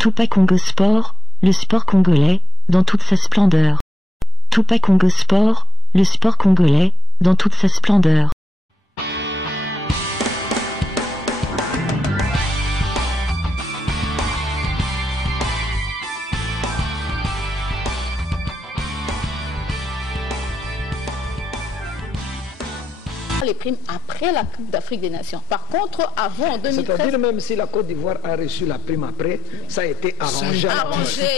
Tupac Congo Sport, le sport congolais, dans toute sa splendeur. Tupac Congo Sport, le sport congolais, dans toute sa splendeur. Les primes après la Coupe d'Afrique des Nations. Par contre, avant, en 2013... C'est-à-dire même si la Côte d'Ivoire a reçu la prime après, ça a été arrangé.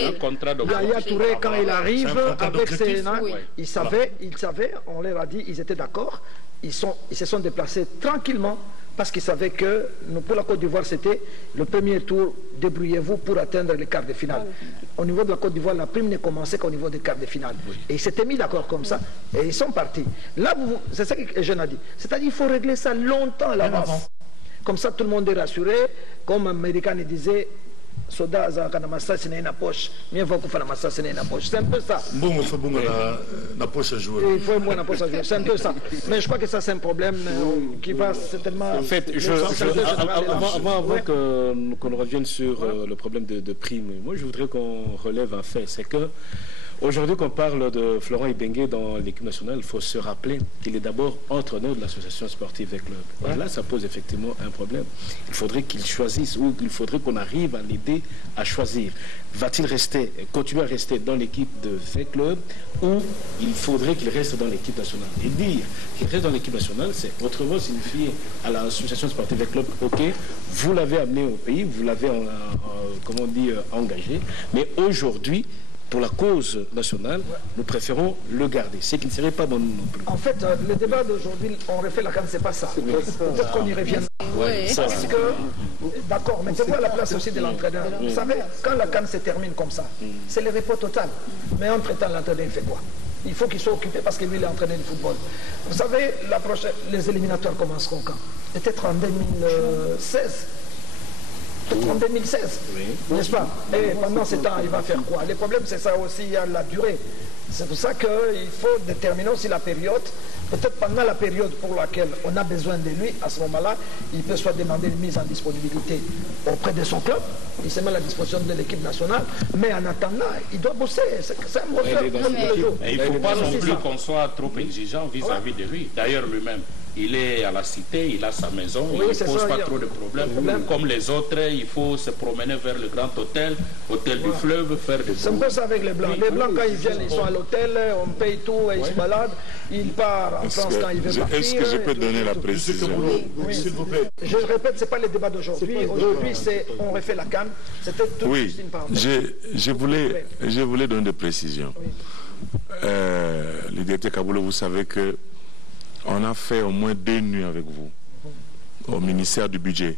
Un contrat de Yaya Touré, quand il arrive avec ses... Oui. Ils savaient, on leur a dit, ils étaient d'accord, ils se sont déplacés tranquillement parce qu'ils savaient que pour la Côte d'Ivoire, c'était le premier tour, débrouillez-vous pour atteindre les quarts de finale. Au niveau de la Côte d'Ivoire, la prime ne commençait qu'au niveau des quarts de finale. Et ils s'étaient mis d'accord comme ça, et ils sont partis. Là, c'est ça que je n'ai dit. C'est-à-dire qu'il faut régler ça longtemps à l'avance. Comme ça, tout le monde est rassuré. Comme l'Américain disait, soda Zakanamassa, c'est une poche. Mieux vaut qu'on fasse c'est une poche. C'est un peu ça. Bon, il faut la poche à jouer. Il faut une poche à jouer. C'est un peu ça. Mais je crois que ça, c'est un problème qui va certainement... En fait, avant qu'on revienne sur le problème de prime, moi, je voudrais qu'on relève un fait. C'est que aujourd'hui, qu'on parle de Florent Ibenge dans l'équipe nationale, il faut se rappeler qu'il est d'abord entraîneur de l'association sportive et club. Et là, ça pose effectivement un problème. Il faudrait qu'il choisisse, ou il faudrait qu'on arrive à l'aider à choisir. Va-t-il continuer à rester dans l'équipe de V-Club, ou il faudrait qu'il reste dans l'équipe nationale? Et dire qu'il reste dans l'équipe nationale, c'est autrement signifier à l'association sportive V-Club, ok, vous l'avez amené au pays, vous l'avez, comment on dit, engagé, mais aujourd'hui, pour la cause nationale, nous préférons le garder. C'est qu'il ne serait pas bon non plus. En fait, le débat d'aujourd'hui, on refait la CAN, c'est pas ça. Peut-être qu'on y reviendra. Parce que, d'accord, mais c'est quoi la place aussi de l'entraîneur? Vous savez, quand la CAN se termine comme ça, c'est le repos total. Mais entre-temps, l'entraîneur, il fait quoi? Il faut qu'il soit occupé parce que lui, il est entraîneur du football. Vous savez, les éliminatoires commenceront quand? Peut-être en 2016. En 2016, n'est-ce pas? Et pendant ce temps, il va faire quoi? Le problème, c'est ça aussi, il y a la durée. C'est pour ça qu'il faut déterminer aussi la période. Peut-être pendant la période pour laquelle on a besoin de lui, à ce moment-là, il peut soit demander une mise en disponibilité auprès de son club. Il se met à la disposition de l'équipe nationale. Mais en attendant, il doit bosser. C'est un moteur comme tous les jours. Et il ne faut pas non plus qu'on soit trop exigeant vis-à-vis de lui. D'ailleurs, lui-même. Il est à la cité, il a sa maison, il ne pose pas trop de problèmes. Comme les autres, il faut se promener vers le grand hôtel du fleuve, faire des... C'est un peu ça avec les Blancs. Les Blancs, quand ils viennent, ils sont à l'hôtel, on paye tout et ils se baladent. Ils partent en France quand ils veulent partir. Est-ce que je peux donner la précision? S'il vous plaît. Je répète, ce n'est pas le débat d'aujourd'hui. Aujourd'hui, on refait la CAN. C'était tout juste une parenthèse. Je voulais donner des précisions. Le directeur Kaboulou, vous savez que on a fait au moins 2 nuits avec vous au ministère du budget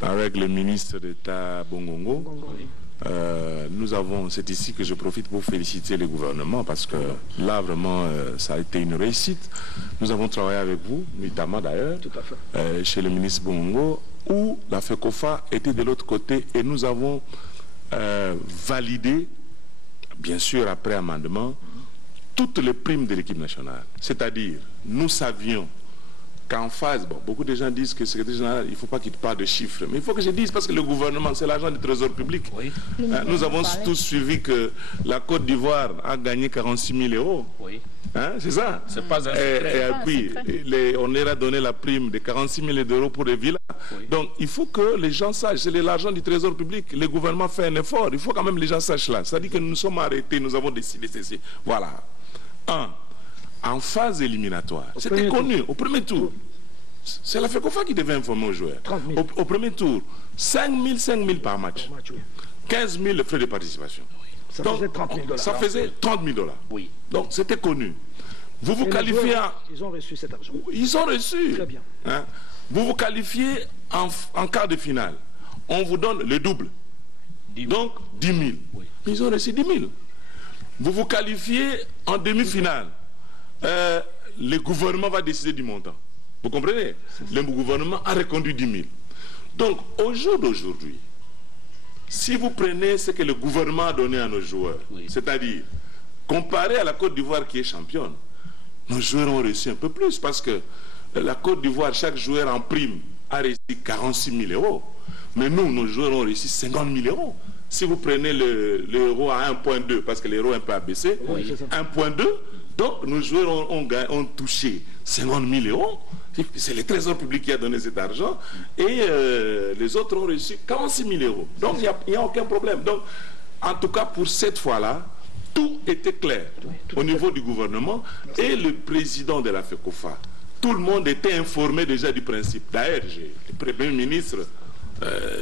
avec le ministre d'État Bongongo. C'est ici que je profite pour féliciter le gouvernement parce que là vraiment ça a été une réussite. Nous avons travaillé avec vous, notamment d'ailleurs chez le ministre Bongongo, où la FECOFA était de l'autre côté et nous avons validé, bien sûr après amendement, toutes les primes de l'équipe nationale. C'est-à-dire, nous savions qu'en phase, beaucoup de gens disent que le secrétaire général, il ne faut pas qu'il parle de chiffres, mais il faut que je dise parce que le gouvernement, c'est l'argent du trésor public. Nous avons tous suivi que la Côte d'Ivoire a gagné 46 000 euros. C'est ça. C'est pas un et puis, on leur a donné la prime de 46 000 euros pour les villas. Donc, il faut que les gens sachent, c'est l'argent du trésor public. Le gouvernement fait un effort. Il faut quand même que les gens sachent là. C'est-à-dire que nous sommes arrêtés, nous avons décidé ceci. Voilà. En phase éliminatoire, c'était connu au premier tour. C'est la FECOFA qui devait informer aux joueurs. Au premier tour, 5 000 par match. 15 000 frais de participation. Ça faisait 30 000 $. Ça faisait 30 000 $. Donc c'était connu. Vous vous qualifiez Ils ont reçu cet argent. Ils ont reçu. Très bien. Vous vous qualifiez en quart de finale. On vous donne le double. Donc 10 000. Ils ont reçu 10 000. Vous vous qualifiez en demi-finale. Le gouvernement va décider du montant. Vous comprenez? Le gouvernement a reconduit 10 000. Donc, au jour d'aujourd'hui, si vous prenez ce que le gouvernement a donné à nos joueurs, c'est-à-dire, comparé à la Côte d'Ivoire qui est championne, nos joueurs ont reçu un peu plus parce que la Côte d'Ivoire, chaque joueur en prime a reçu 46 000 euros. Mais nous, nos joueurs ont reçu 50 000 euros. Si vous prenez l'euro à 1,2, parce que l'euro est un peu abaissé, 1,2, donc nos joueurs ont touché 50 000 euros. C'est le Trésor public qui a donné cet argent. Et les autres ont reçu 46 000 euros. Donc il n'y a aucun problème. Donc, en tout cas, pour cette fois-là, tout était clair au niveau du gouvernement et le président de la FECOFA. Tout le monde était informé déjà du principe. D'ailleurs, le Premier ministre,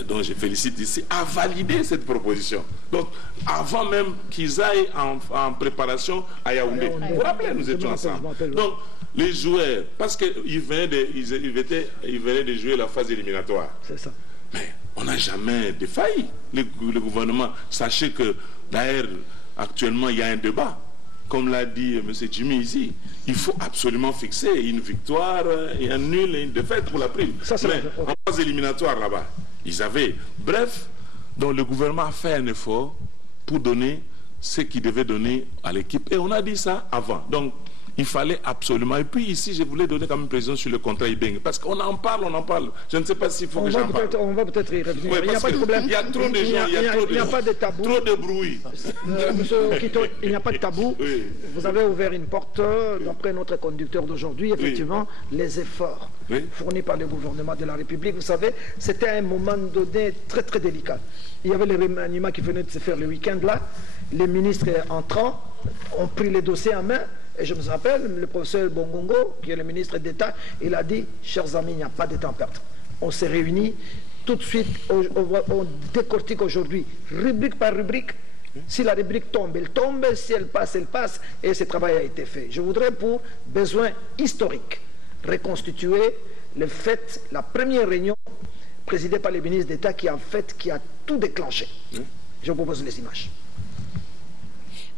dont je félicite ici, a validé cette proposition. Donc, avant même qu'ils aillent en préparation à Yaoundé. Vous vous rappelez, nous étions ensemble. Donc, les joueurs, parce qu'ils venaient de jouer la phase éliminatoire. C'est ça. Mais on n'a jamais défailli, le gouvernement. Sachez que, d'ailleurs, actuellement, il y a un débat. Comme l'a dit M. Jimmy ici, il faut absolument fixer une victoire et un nul et une défaite pour la prime. Mais en phase éliminatoire là-bas, ils avaient... Bref, donc le gouvernement a fait un effort pour donner ce qu'il devait donner à l'équipe. Et on a dit ça avant. Donc, il fallait absolument. Et puis ici, je voulais donner comme une précision sur le contrat Ibeng. Parce qu'on en parle. Je ne sais pas s'il faut que j'en parle. On va peut-être y revenir. Oui, il n'y a pas de problème. Il y a trop de gens, il n'y a pas de tabou. Trop de bruit. Monsieur Okito, il n'y a pas de tabou. Oui. Vous avez ouvert une porte, d'après notre conducteur d'aujourd'hui, effectivement, les efforts fournis par le gouvernement de la République. Vous savez, c'était un moment donné très très délicat. Il y avait les remaniements qui venaient de se faire le week-end là. Les ministres entrants ont pris les dossiers en main. Et je me rappelle, le professeur Bongongo, qui est le ministre d'État, il a dit, chers amis, il n'y a pas de temps à perdre. On s'est réunis, tout de suite, on décortique aujourd'hui, rubrique par rubrique. Si la rubrique tombe, elle tombe, si elle passe, et ce travail a été fait. Je voudrais, pour besoin historique, reconstituer la première réunion présidée par le ministre d'État qui a tout déclenché. Je vous propose les images.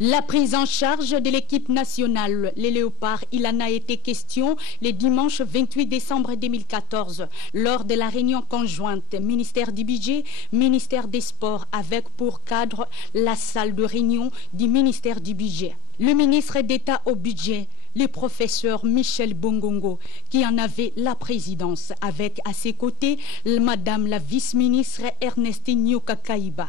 La prise en charge de l'équipe nationale, les Léopards, il en a été question le dimanche 28 décembre 2014 lors de la réunion conjointe ministère du Budget, ministère des Sports avec pour cadre la salle de réunion du ministère du Budget. Le ministre d'État au budget, le professeur Michel Bongongo, qui en avait la présidence avec à ses côtés madame la vice-ministre Ernestine Nyokakaiba.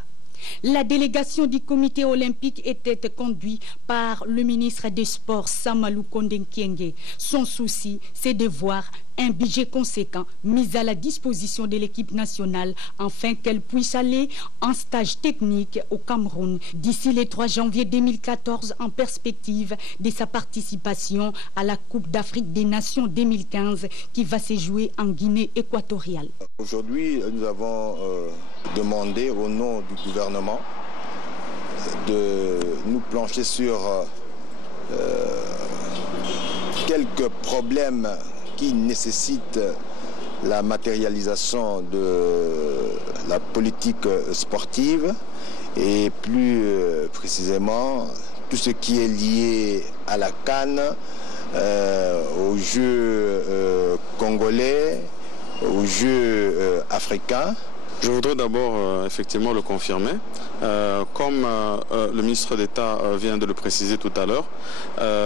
La délégation du comité olympique était conduite par le ministre des Sports, Samalou Kondenkienge. Son souci, c'est de voir un budget conséquent mis à la disposition de l'équipe nationale afin qu'elle puisse aller en stage technique au Cameroun d'ici le 3 janvier 2014 en perspective de sa participation à la Coupe d'Afrique des Nations 2015 qui va se jouer en Guinée équatoriale. Aujourd'hui, nous avons demandé au nom du gouvernement de nous plancher sur quelques problèmes qui nécessitent la matérialisation de la politique sportive et plus précisément tout ce qui est lié à la CAN, aux Jeux congolais, aux Jeux africains. Je voudrais d'abord effectivement le confirmer. Comme le ministre d'État vient de le préciser tout à l'heure,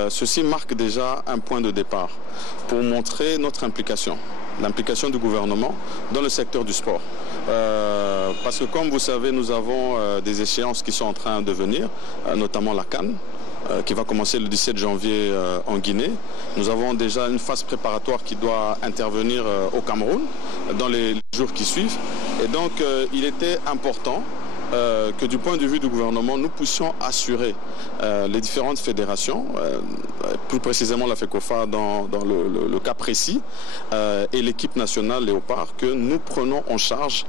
ceci marque déjà un point de départ pour montrer notre implication, l'implication du gouvernement dans le secteur du sport. Parce que comme vous savez, nous avons des échéances qui sont en train de venir, notamment la CAN, qui va commencer le 17 janvier en Guinée. Nous avons déjà une phase préparatoire qui doit intervenir au Cameroun dans les jours qui suivent. Et donc, il était important que du point de vue du gouvernement, nous puissions assurer les différentes fédérations, plus précisément la FECOFA dans le cas précis, et l'équipe nationale Léopard, que nous prenons en charge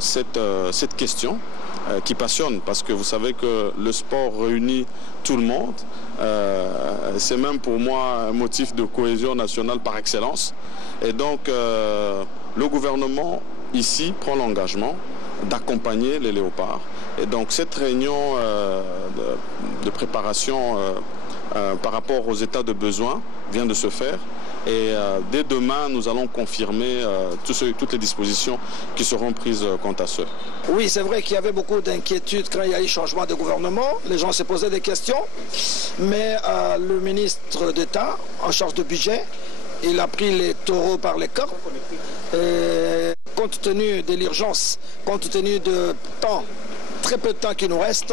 cette question qui passionne, parce que vous savez que le sport réunit tout le monde. C'est même pour moi un motif de cohésion nationale par excellence. Et donc, le gouvernement ici prend l'engagement d'accompagner les Léopards. Et donc cette réunion de préparation par rapport aux états de besoin vient de se faire. Et dès demain, nous allons confirmer toutes les dispositions qui seront prises quant à ce. Oui, c'est vrai qu'il y avait beaucoup d'inquiétudes quand il y a eu changement de gouvernement. Les gens se posaient des questions. Mais le ministre d'État, en charge de budget, il a pris les taureaux par les cornes. Compte tenu de l'urgence, compte tenu de temps très peu de temps qui nous reste.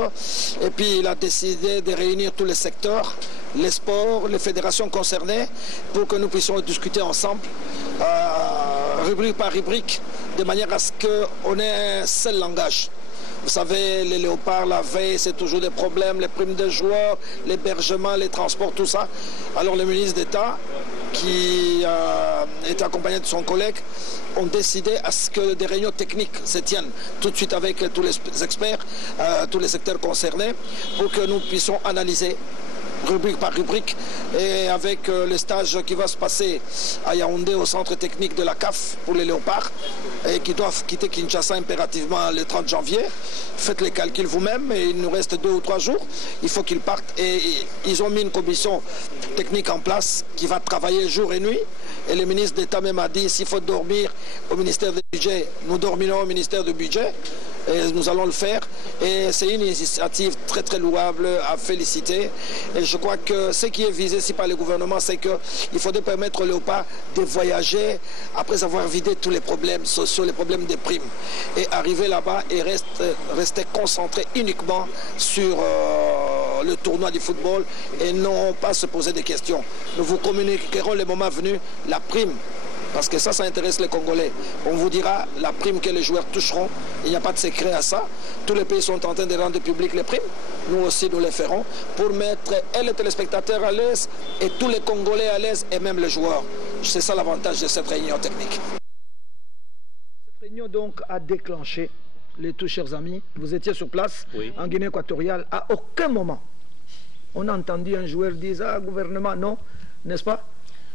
Et puis il a décidé de réunir tous les secteurs, les sports, les fédérations concernées, pour que nous puissions discuter ensemble, rubrique par rubrique, de manière à ce qu'on ait un seul langage. Vous savez, les léopards, la veille, c'est toujours des problèmes, les primes de joueurs, l'hébergement, les transports, tout ça. Alors le ministre d'État, qui est accompagné de son collègue, ont décidé à ce que des réunions techniques se tiennent tout de suite avec tous les experts, tous les secteurs concernés, pour que nous puissions analyser rubrique par rubrique, et avec le stage qui va se passer à Yaoundé au centre technique de la CAF pour les léopards, et qui doivent quitter Kinshasa impérativement le 30 janvier. Faites les calculs vous-même, et il nous reste 2 ou 3 jours, il faut qu'ils partent, et ils ont mis une commission technique en place qui va travailler jour et nuit, et le ministre d'État même a dit, s'il faut dormir au ministère du budget, nous dormirons au ministère du budget, et nous allons le faire, et c'est une initiative très très louable à féliciter, et je crois que ce qui est visé ici par le gouvernement, c'est qu'il faudrait permettre aux léopards de voyager après avoir vidé tous les problèmes sociaux, les problèmes des primes, et arriver là-bas et rester concentré uniquement sur le tournoi du football et non pas se poser des questions. Nous vous communiquerons le moment venu la prime, parce que ça intéresse les Congolais. On vous dira la prime que les joueurs toucheront. Il n'y a pas de secret à ça. Tous les pays sont en train de rendre public les primes. Nous aussi, nous les ferons pour mettre les téléspectateurs à l'aise et tous les Congolais à l'aise et même les joueurs. C'est ça l'avantage de cette réunion technique. Cette réunion donc a déclenché, les tous chers amis, vous étiez sur place, oui, en Guinée équatoriale, à aucun moment on a entendu un joueur dire « Ah, gouvernement, non », n'est-ce pas?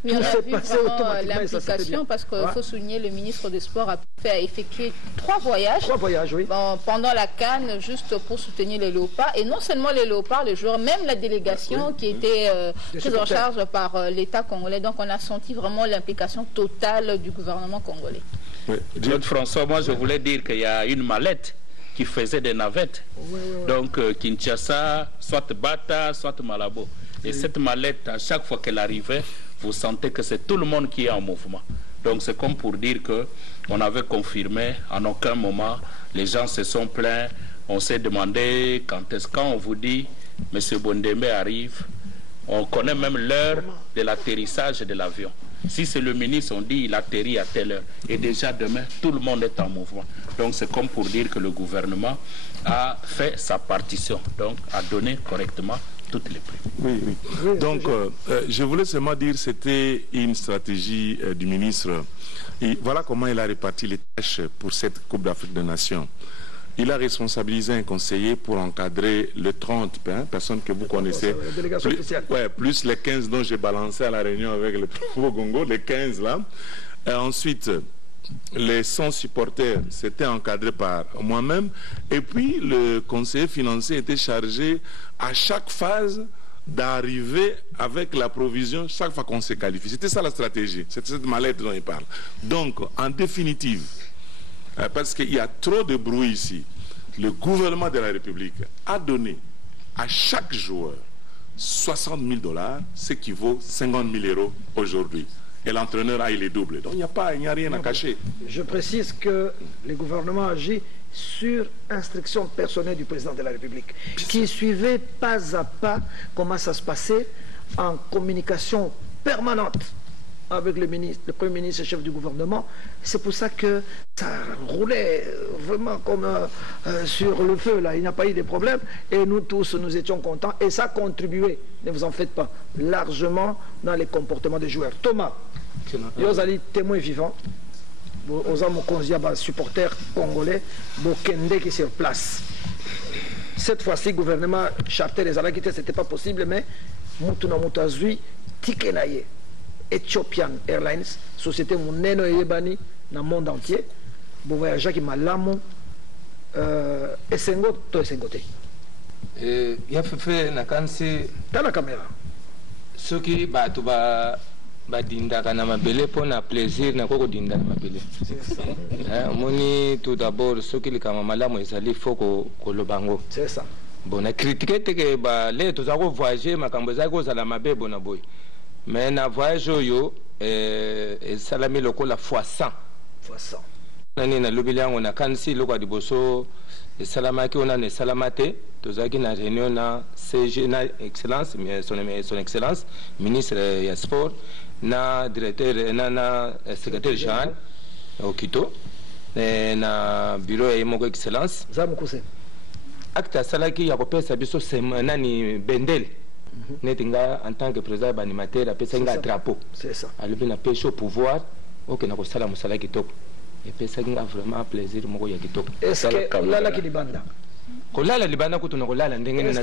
Oui, on a vu vraiment l'implication, parce qu'il faut souligner, le ministre des Sports a effectué 3 voyages. 3 voyages, oui. Pendant la CAN, juste pour soutenir les léopards. Et non seulement les léopards, les joueurs, même la délégation qui était prise en charge par l'État congolais. Donc on a senti vraiment l'implication totale du gouvernement congolais. Oui. Claude François, moi je voulais dire qu'il y a une mallette qui faisait des navettes. Donc Kinshasa, soit Bata, soit Malabo. Et cette mallette, à chaque fois qu'elle arrivait, vous sentez que c'est tout le monde qui est en mouvement. Donc c'est comme pour dire qu'on avait confirmé, en aucun moment, les gens se sont plaints. On s'est demandé quand on vous dit, M. Bondembe arrive, on connaît même l'heure de l'atterrissage de l'avion. Si c'est le ministre, on dit il atterrit à telle heure. Et déjà demain, tout le monde est en mouvement. Donc c'est comme pour dire que le gouvernement a fait sa partition, donc a donné correctement toutes les primes. Oui, oui. Donc, je voulais seulement dire que c'était une stratégie du ministre. Et voilà comment il a réparti les tâches pour cette Coupe d'Afrique des Nations. Il a responsabilisé un conseiller pour encadrer les 30 personnes que vous connaissez. La délégation officielle. Ouais, plus les 15 dont j'ai balancé à la réunion avec le Congo, les 15 là. Et ensuite, les 100 supporters, c'était encadré par moi-même. Et puis, le conseiller financier était chargé à chaque phase d'arriver avec la provision chaque fois qu'on se qualifie. C'était ça la stratégie. C'était cette mallette dont il parle. Donc, en définitive, parce qu'il y a trop de bruit ici, le gouvernement de la République a donné à chaque joueur 60 000 $, ce qui vaut 50 000 € aujourd'hui. Et l'entraîneur a eu les doubles. Donc il n'y a rien à cacher. Je précise que le gouvernement agit sur instruction personnelle du président de la République, qui suivait pas à pas comment ça se passait, en communication permanente avec le Premier ministre et chef du gouvernement. C'est pour ça que ça roulait vraiment comme sur le feu, là. Il n'y a pas eu de problème. Et nous tous, nous étions contents. Et ça a contribué, ne vous en faites pas, largement dans les comportements des joueurs. Thomas, vous allez témoin vivant. Vous avez supporters congolais, Bokende qui est sur place. Cette fois-ci, le gouvernement charter les Alakite, ce n'était pas possible, mais Moutuna Moutazui, Tikenaye, Ethiopian Airlines, société moneno yebani dans le monde entier, pour voyager qui malamu, esengo to esengote. Ya fait na kansi dans la caméra. Ce qui ba dinda kana mabele pour na plaisir na koko dinda na mabele. Moni tout d'abord ce qui le kama malamu ezali foko kolobango. C'est ça. Bon na critiquer que ba les to za ko voyager makambo za ko za la mabe bona boy. Mais na voyage yo salami lokola fois 100. Fois 100. Nani na lobili yango na kansi lokwa diboso et salamaki on a ne salamate tozaki na réunion na CG na excellence son excellence ministre ya sport na directeur na secrétaire général au Quito na bureau ya moko excellence zamukuse acte salaki ya kopesa biso semana ni bendel netinga en tant que président animateur apesa nga drapeau c'est ça alobi na pêche au pouvoir ok na kosala musala kitoko et pesa nga vraiment plaisir moko ya kitoko est-ce que lala ki libanda kolala libanda kutu na kolala ndenge na za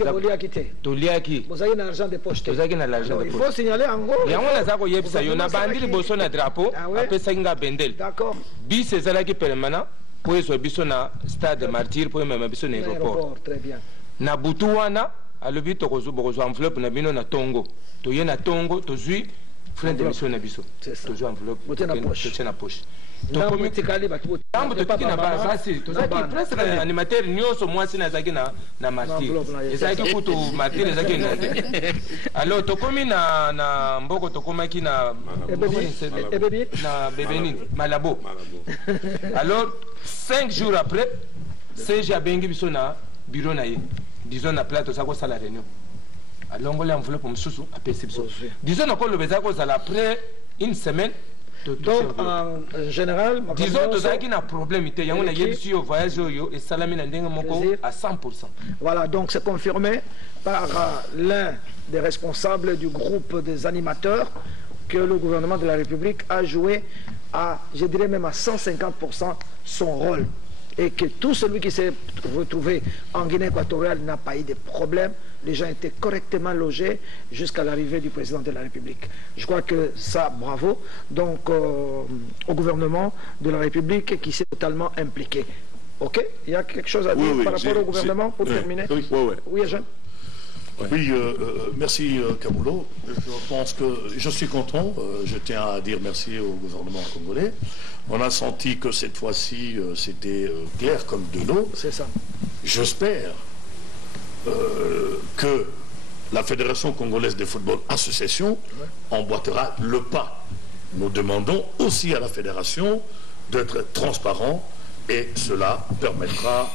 toliaki bozaki na argent de poche bozaki na l'argent de poche il faut signaler ango yango na zako yebisa yo na bandi liboso na drapeau apesa nga bendel d'accord bis ezalaki permanent po eso biso na stade martyr po mema biso na aéroport très bien na butu wana alobi tokozwa enveloppe na bino na tongo toye na tongo tozwi frein de mission na biso tozwa enveloppe totie na poche ntambo tokiki na basi tozaki presque animateur nyonso mwasi nazalaki na martyr ezalaki kutu martyr ezalaki nga te alors tokomi na mboko tokomaki na bebeni malabo alors 5 jours après CG abengi biso na bureau na ye disons na plateau ça ça la réunion alongola enveloppe mosusu apesi biso disons na koloba eza kozala après une semaine. Donc en général disons tozalaki na problème te yango na yebisi yo voyage oyo esalami na ndenge moko à 100%. Voilà, donc c'est confirmé par l'un des responsables du groupe des animateurs que le gouvernement de la République a joué à, je dirais même à 150% son rôle, et que tout celui qui s'est retrouvé en Guinée équatoriale n'a pas eu de problème. Les gens étaient correctement logés jusqu'à l'arrivée du président de la République. Je crois que ça, bravo. Donc, au gouvernement de la République qui s'est totalement impliqué. OK? Il y a quelque chose à dire par rapport au gouvernement pour terminer? Oui, Jean. Oui, merci Kaboulou. Je pense que je suis content. Je tiens à dire merci au gouvernement congolais. On a senti que cette fois-ci, c'était clair comme de l'eau. C'est ça. J'espère que la Fédération congolaise de football association emboîtera le pas. Nous demandons aussi à la Fédération d'être transparent et cela permettra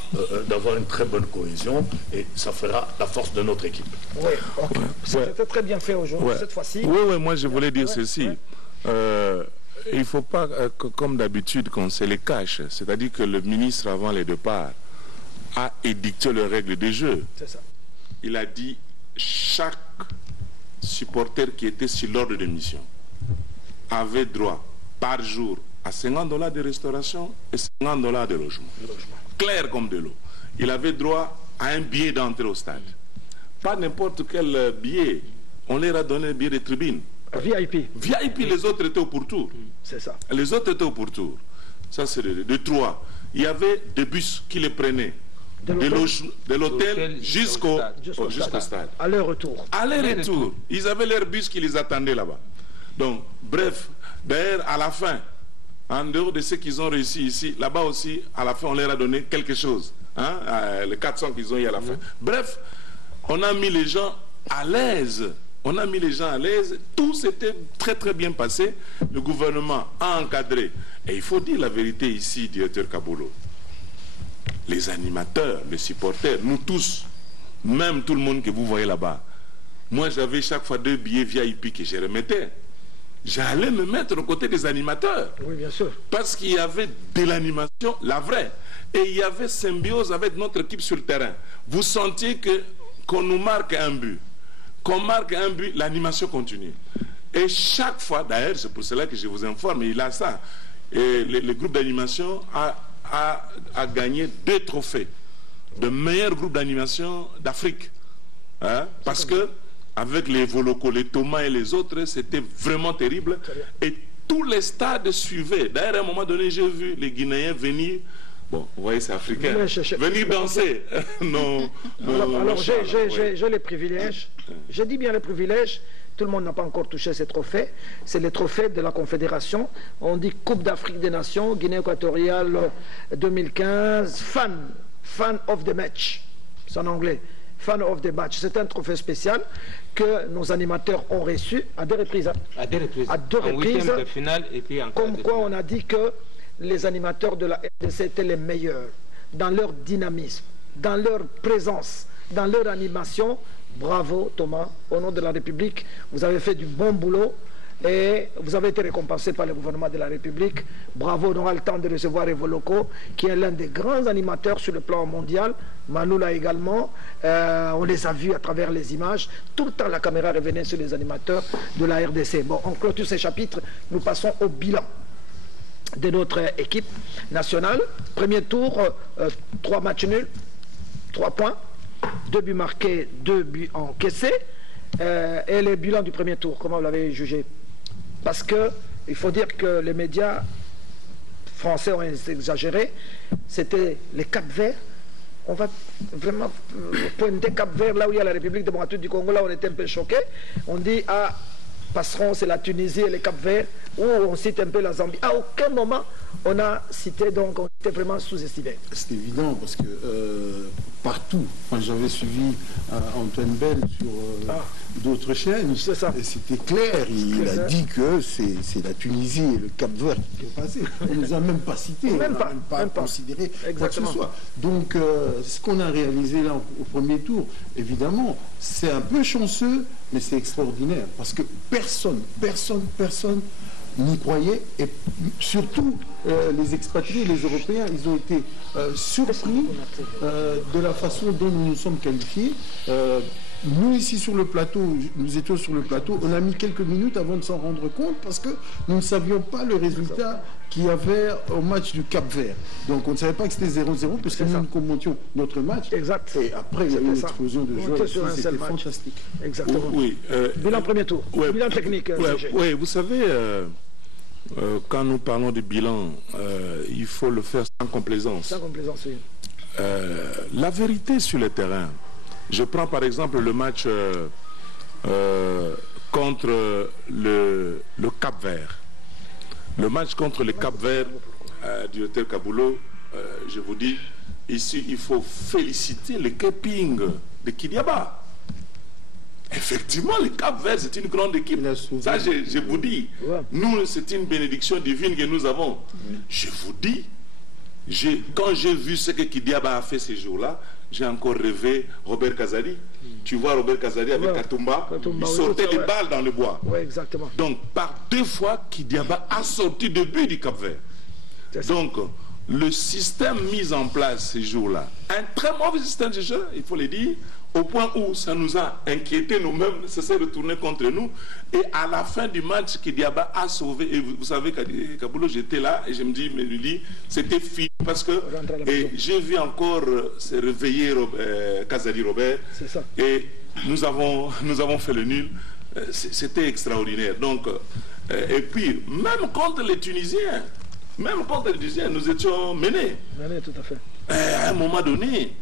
d'avoir une très bonne cohésion et ça fera la force de notre équipe. Oui, okay. C'était très bien fait aujourd'hui, cette fois-ci. Oui, moi je voulais dire ceci. Il ne faut pas, comme d'habitude, qu'on se les cache. C'est-à-dire que le ministre, avant le départ, a édicté les règles du jeu. C'est ça. Il a dit chaque supporter qui était sur l'ordre de mission avait droit par jour à $50 de restauration et $50 de logement. Clair comme de l'eau. Il avait droit à un billet d'entrée au stade. Pas n'importe quel billet. On leur a donné un billet de tribune. VIP. VIP, les autres étaient au pourtour. C'est ça. Les autres étaient au pourtour. Ça, c'est de 3. Il y avait des bus qui les prenaient de l'hôtel jusqu'au stade. Aller-retour. Aller-retour. Ils avaient leur bus qui les attendait là-bas. Donc, bref, d'ailleurs, à la fin, en dehors de ce qu'ils ont réussi ici, là-bas aussi, à la fin, on leur a donné quelque chose. Hein, les 400 qu'ils ont eu à la fin. Bref, on a mis les gens à l'aise. On a mis les gens à l'aise. Tout s'était très très bien passé. Le gouvernement a encadré. Et il faut dire la vérité ici, directeur Kaboulou. Les animateurs, les supporters, nous tous, même tout le monde que vous voyez là-bas. Moi, j'avais chaque fois 2 billets VIP que je remettais. J'allais me mettre aux côtés des animateurs. Oui, bien sûr. Parce qu'il y avait de l'animation, la vraie. Et il y avait symbiose avec notre équipe sur le terrain. Vous sentiez qu'on nous marque un but. Qu'on marque un but, l'animation continue. Et chaque fois, d'ailleurs, c'est pour cela que je vous informe, il a ça. Et le groupe d'animation a gagné 2 trophées de meilleur groupe d'animation d'Afrique. Hein? Parce que avec les Voloko, les Thomas et les autres, c'était vraiment terrible. Et tous les stades suivaient. D'ailleurs, à un moment donné, j'ai vu les Guinéens venir. Bon, vous voyez, c'est africain. Venir danser. Non. Alors, j'ai les privilèges. Je dis bien les privilèges. Tout le monde n'a pas encore touché ces trophées. C'est les trophées de la Confédération. On dit Coupe d'Afrique des Nations, Guinée équatoriale 2015, fan of the match. C'est en anglais. Fan of the match. C'est un trophée spécial que nos animateurs ont reçu à 2 reprises. À 2 reprises. À 2 reprises. De finale et puis en comme quoi on a dit que les animateurs de la RDC étaient les meilleurs. dans leur dynamisme, dans leur présence, dans leur animation. Bravo Thomas, au nom de la République, vous avez fait du bon boulot et vous avez été récompensé par le gouvernement de la République. Bravo, on aura le temps de recevoir Evoloko, qui est l'un des grands animateurs sur le plan mondial. Manoula également, on les a vus à travers les images. Tout le temps, la caméra revenait sur les animateurs de la RDC. Bon, on clôture ces chapitres, nous passons au bilan de notre équipe nationale. Premier tour, 3 matchs nuls, 3 points, 2 buts marqués, 2 buts encaissés. Et le bilan du premier tour, comment vous l'avez jugé? Parce qu'il faut dire que les médias français ont exagéré. C'était les Cap-Verts. On va vraiment pointer Cap-Vert là où il y a la République démocratique du Congo. Là, on était un peu choqués. On dit, ah, passeront, c'est la Tunisie et les Cap-Verts. Ou on cite un peu la Zambie. À aucun moment, on a cité, donc on était vraiment sous-estimé. C'est évident parce que partout, j'avais suivi Antoine Bell sur d'autres chaînes, et c'était clair, il a dit que c'est la Tunisie et le Cap-Vert qui est passé. On ne nous a même pas cités, on n'a même pas considéré quoi que ce soit. Donc ce qu'on a réalisé là au premier tour, évidemment, c'est un peu chanceux, mais c'est extraordinaire, parce que personne n'y croyait, et surtout les expatriés, les Européens, ils ont été surpris de la façon dont nous nous sommes qualifiés. Nous ici sur le plateau, nous étions sur le plateau, on a mis quelques minutes avant de s'en rendre compte parce que nous ne savions pas le résultat qu'il y avait au match du Cap-Vert. Donc on ne savait pas que c'était 0-0 puisque nous commentions notre match. Exact. Et après il y a eu une explosion de joie. C'était fantastique. Exactement. Oui, bilan premier tour. Bilan technique. Oui, vous savez, quand nous parlons de bilan, il faut le faire sans complaisance. Sans complaisance, oui. La vérité sur le terrain. Je prends par exemple le match contre le Cap-Vert. Le match contre le Cap-Vert du docteur Kaboulou, je vous dis, ici il faut féliciter le keeping de Kidiaba. Effectivement, le Cap-Vert, c'est une grande équipe. Ça, je vous dis. Nous, c'est une bénédiction divine que nous avons. Je vous dis, quand j'ai vu ce que Kidiaba a fait ces jours-là, j'ai encore rêvé Robert Kazali. Tu vois Robert Kazali avec Katumba, il sortait les balles dans le bois. Oui, exactement. Donc, par 2 fois, Kidiaba a sorti de but du Cap-Vert. Donc, le système mis en place ces jours-là, un très mauvais système de jeu, il faut le dire, au point où ça nous a inquiétés nous-mêmes, ça s'est retourné contre nous. Et à la fin du match, Kidiaba a sauvé. Et vous savez, Kaboulou, j'étais là et je me dis, mais lui, c'était fini. Parce que j'ai vu encore se réveiller Kazali Robert. Et nous avons fait le nul. C'était extraordinaire. Donc, et puis, même contre les Tunisiens, nous étions menés. Tout à fait. À un moment donné,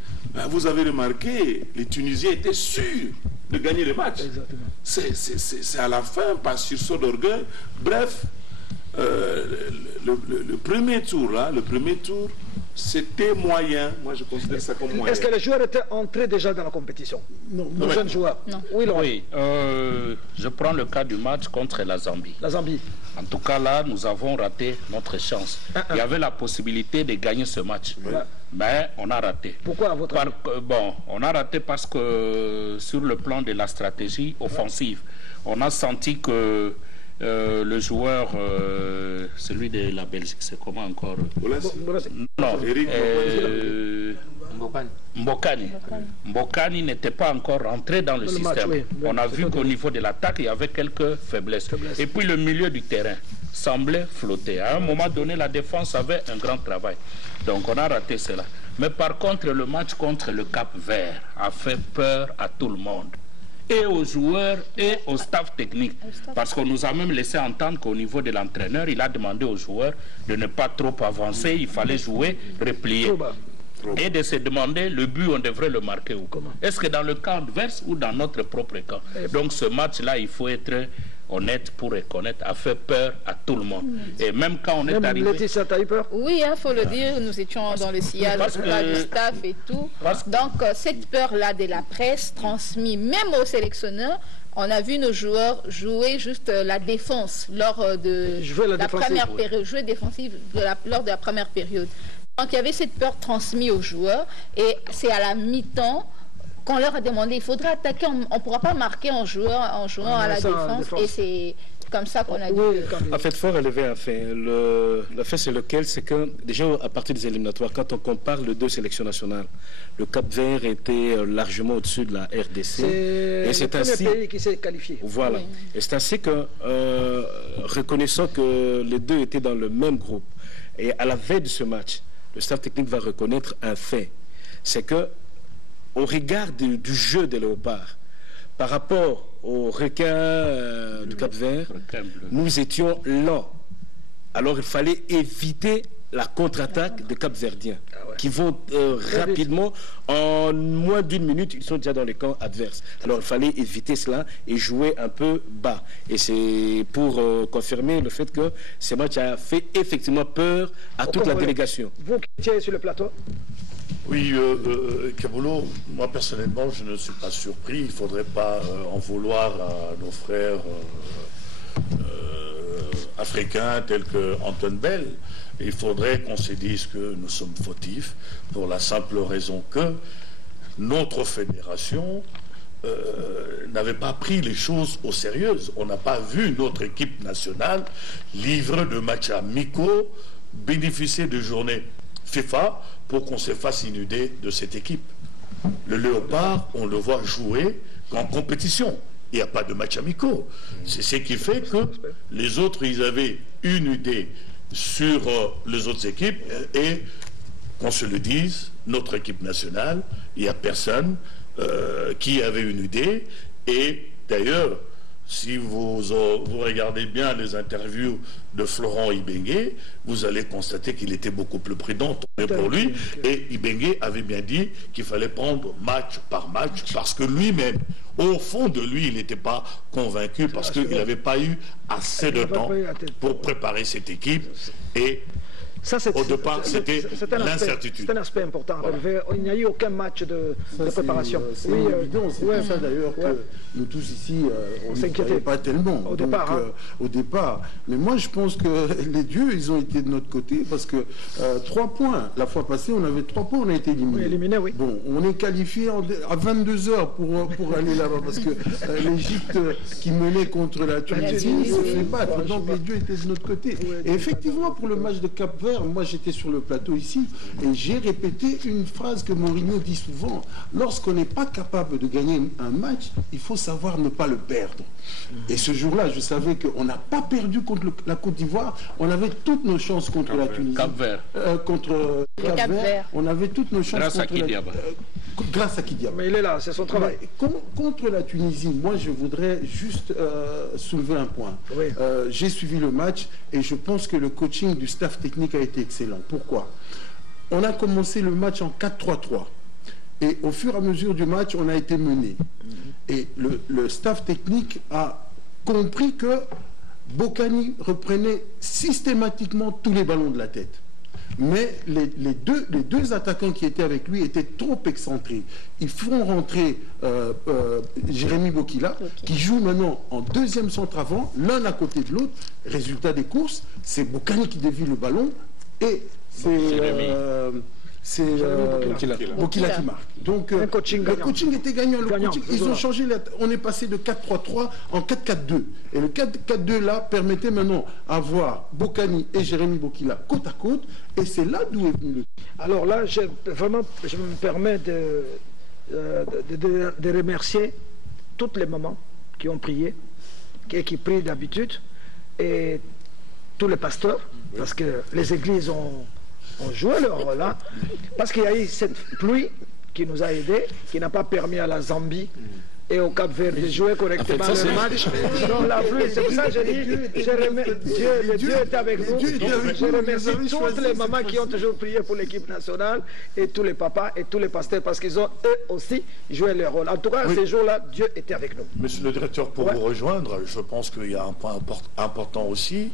vous avez remarqué, les Tunisiens étaient sûrs de gagner le match. C'est à la fin, par sursaut d'orgueil. Bref, le premier tour, c'était moyen. Moi, je considère ça comme moyen. Est-ce que les joueurs étaient entrés déjà dans la compétition? Non. Les jeunes joueurs? Non. Oui, je prends le cas du match contre la Zambie. La Zambie. En tout cas, là, nous avons raté notre chance. Il y avait la possibilité de gagner ce match. Mais on a raté. Pourquoi, à votre avis? On a raté parce que sur le plan de la stratégie offensive, on a senti que le joueur, celui de la Belgique, c'est comment encore? Non, Mbokani n'était pas encore rentré dans le système. On a vu qu'au niveau de l'attaque, il y avait quelques faiblesses. Et puis le milieu du terrain semblait flotter. À un moment donné, la défense avait un grand travail. Donc on a raté cela. Mais par contre, le match contre le Cap-Vert a fait peur à tout le monde. Et aux joueurs et au staff technique. Parce qu'on nous a même laissé entendre qu'au niveau de l'entraîneur, il a demandé aux joueurs de ne pas trop avancer, il fallait jouer, replier. Et de se demander, le but, on devrait le marquer où? Est-ce que dans le camp adverse ou dans notre propre camp? Donc ce match-là, il faut être honnête pour reconnaître, a fait peur à tout le monde. Et même quand on est arrivé... Laetitia, t'as eu peur? Oui, il faut le dire, nous étions dans le sillage du staff et tout. Donc cette peur-là de la presse transmise même aux sélectionneurs, on a vu nos joueurs jouer juste la défense lors de la première période, jouer défensive lors de la première période. Donc il y avait cette peur transmise aux joueurs et c'est à la mi-temps qu'on leur a demandé, il faudrait attaquer, on ne pourra pas marquer en jouant à la défense. Et c'est comme ça qu'on a dit. En fait, il faut relever un fait. Le fait, c'est lequel? C'est que, déjà, à partir des éliminatoires, quand on compare les deux sélections nationales, le Cap-Vert était largement au-dessus de la RDC. C'est le premier pays qui s'est qualifié. Voilà. Oui. Et c'est ainsi que, reconnaissant que les deux étaient dans le même groupe, et à la veille de ce match, le staff technique va reconnaître un fait. C'est que, au regard du jeu des Léopards, par rapport aux requins du Cap-Vert, nous étions lents. Alors il fallait éviter la contre-attaque des Cap-Verdiens, qui vont rapidement, en moins d'une minute, ils sont déjà dans les camps adverses. Alors il fallait éviter cela et jouer un peu bas. Et c'est pour confirmer le fait que ce match a fait effectivement peur à toute la délégation. Vous qui étiez sur le plateau? Oui, Kaboulou, moi personnellement, je ne suis pas surpris. Il ne faudrait pas en vouloir à nos frères africains tels que Antoine Bell. Il faudrait qu'on se dise que nous sommes fautifs pour la simple raison que notre fédération n'avait pas pris les choses au sérieux. On n'a pas vu notre équipe nationale livrer de matchs amicaux, bénéficier de journées FIFA pour qu'on se fasse une idée de cette équipe. Le Léopard, on le voit jouer en compétition. Il n'y a pas de match amicaux. C'est ce qui fait que les autres, ils avaient une idée sur les autres équipes et qu'on se le dise, notre équipe nationale, il n'y a personne qui avait une idée. Et d'ailleurs, si vous regardez bien les interviews de Florent Ibenge, vous allez constater qu'il était beaucoup plus prudent pour lui. Et Ibenge avait bien dit qu'il fallait prendre match par match parce que lui-même, au fond de lui, il n'était pas convaincu parce qu'il n'avait pas eu assez de temps pour préparer cette équipe. Et ça, au départ, c'était l'incertitude. C'est un aspect important à relever. Il n'y a eu aucun match de préparation. C'est évident, c'est pour ça d'ailleurs que nous tous ici, on ne s'inquiétait pas tellement au départ. Mais moi, je pense que les dieux, ils ont été de notre côté parce que 3 points. La fois passée, on avait 3 points, on a été éliminés. Bon, on est qualifié à 22 heures pour aller là-bas parce que l'Égypte qui menait contre la Tunisie se fait battre. Donc les dieux étaient de notre côté. Et effectivement, pour le match de Cap-Vert, moi j'étais sur le plateau ici et j'ai répété une phrase que Mourinho dit souvent: lorsqu'on n'est pas capable de gagner un match, il faut savoir ne pas le perdre. Et ce jour-là, je savais qu'on n'a pas perdu contre la Côte d'Ivoire, on avait toutes nos chances contre la Tunisie. Contre Cap-Vert, on avait toutes nos chances grâce à Kidiaba. Mais il est là, c'est son travail. Contre la Tunisie, moi je voudrais juste soulever un point. J'ai suivi le match et je pense que le coaching du staff technique a été excellent. Pourquoi? On a commencé le match en 4-3-3 et au fur et à mesure du match, on a été mené. Et le staff technique a compris que Bocani reprenait systématiquement tous les ballons de la tête. Mais les deux attaquants qui étaient avec lui étaient trop excentrés. Ils font rentrer Jérémy Bokila, qui joue maintenant en deuxième centre avant, l'un à côté de l'autre. Résultat des courses, c'est Bocani qui dévie le ballon et c'est Bokila qui marque. Donc le coaching était gagnant. Ils ont changé, on est passé de 4-3-3 en 4-4-2. Et le 4-4-2 là permettait maintenant d'avoir Bocani et Jérémy Bokila côte à côte. Et c'est là d'où est venu le... Alors là, je me permets de remercier toutes les mamans qui ont prié, qui prient d'habitude, et tous les pasteurs, parce que les églises ont joué leur rôle là, parce qu'il y a eu cette pluie qui nous a aidés, qui n'a pas permis à la Zambie et au Cap-Vert de jouer correctement le match. Donc la pluie, c'est pour ça que je dis, Dieu est avec nous. Je remercie toutes les mamans qui ont toujours prié pour l'équipe nationale et tous les papas et tous les pasteurs parce qu'ils ont eux aussi joué leur rôle. En tout cas, ces jours-là, Dieu était avec nous. Monsieur le directeur, pour vous rejoindre, je pense qu'il y a un point important aussi.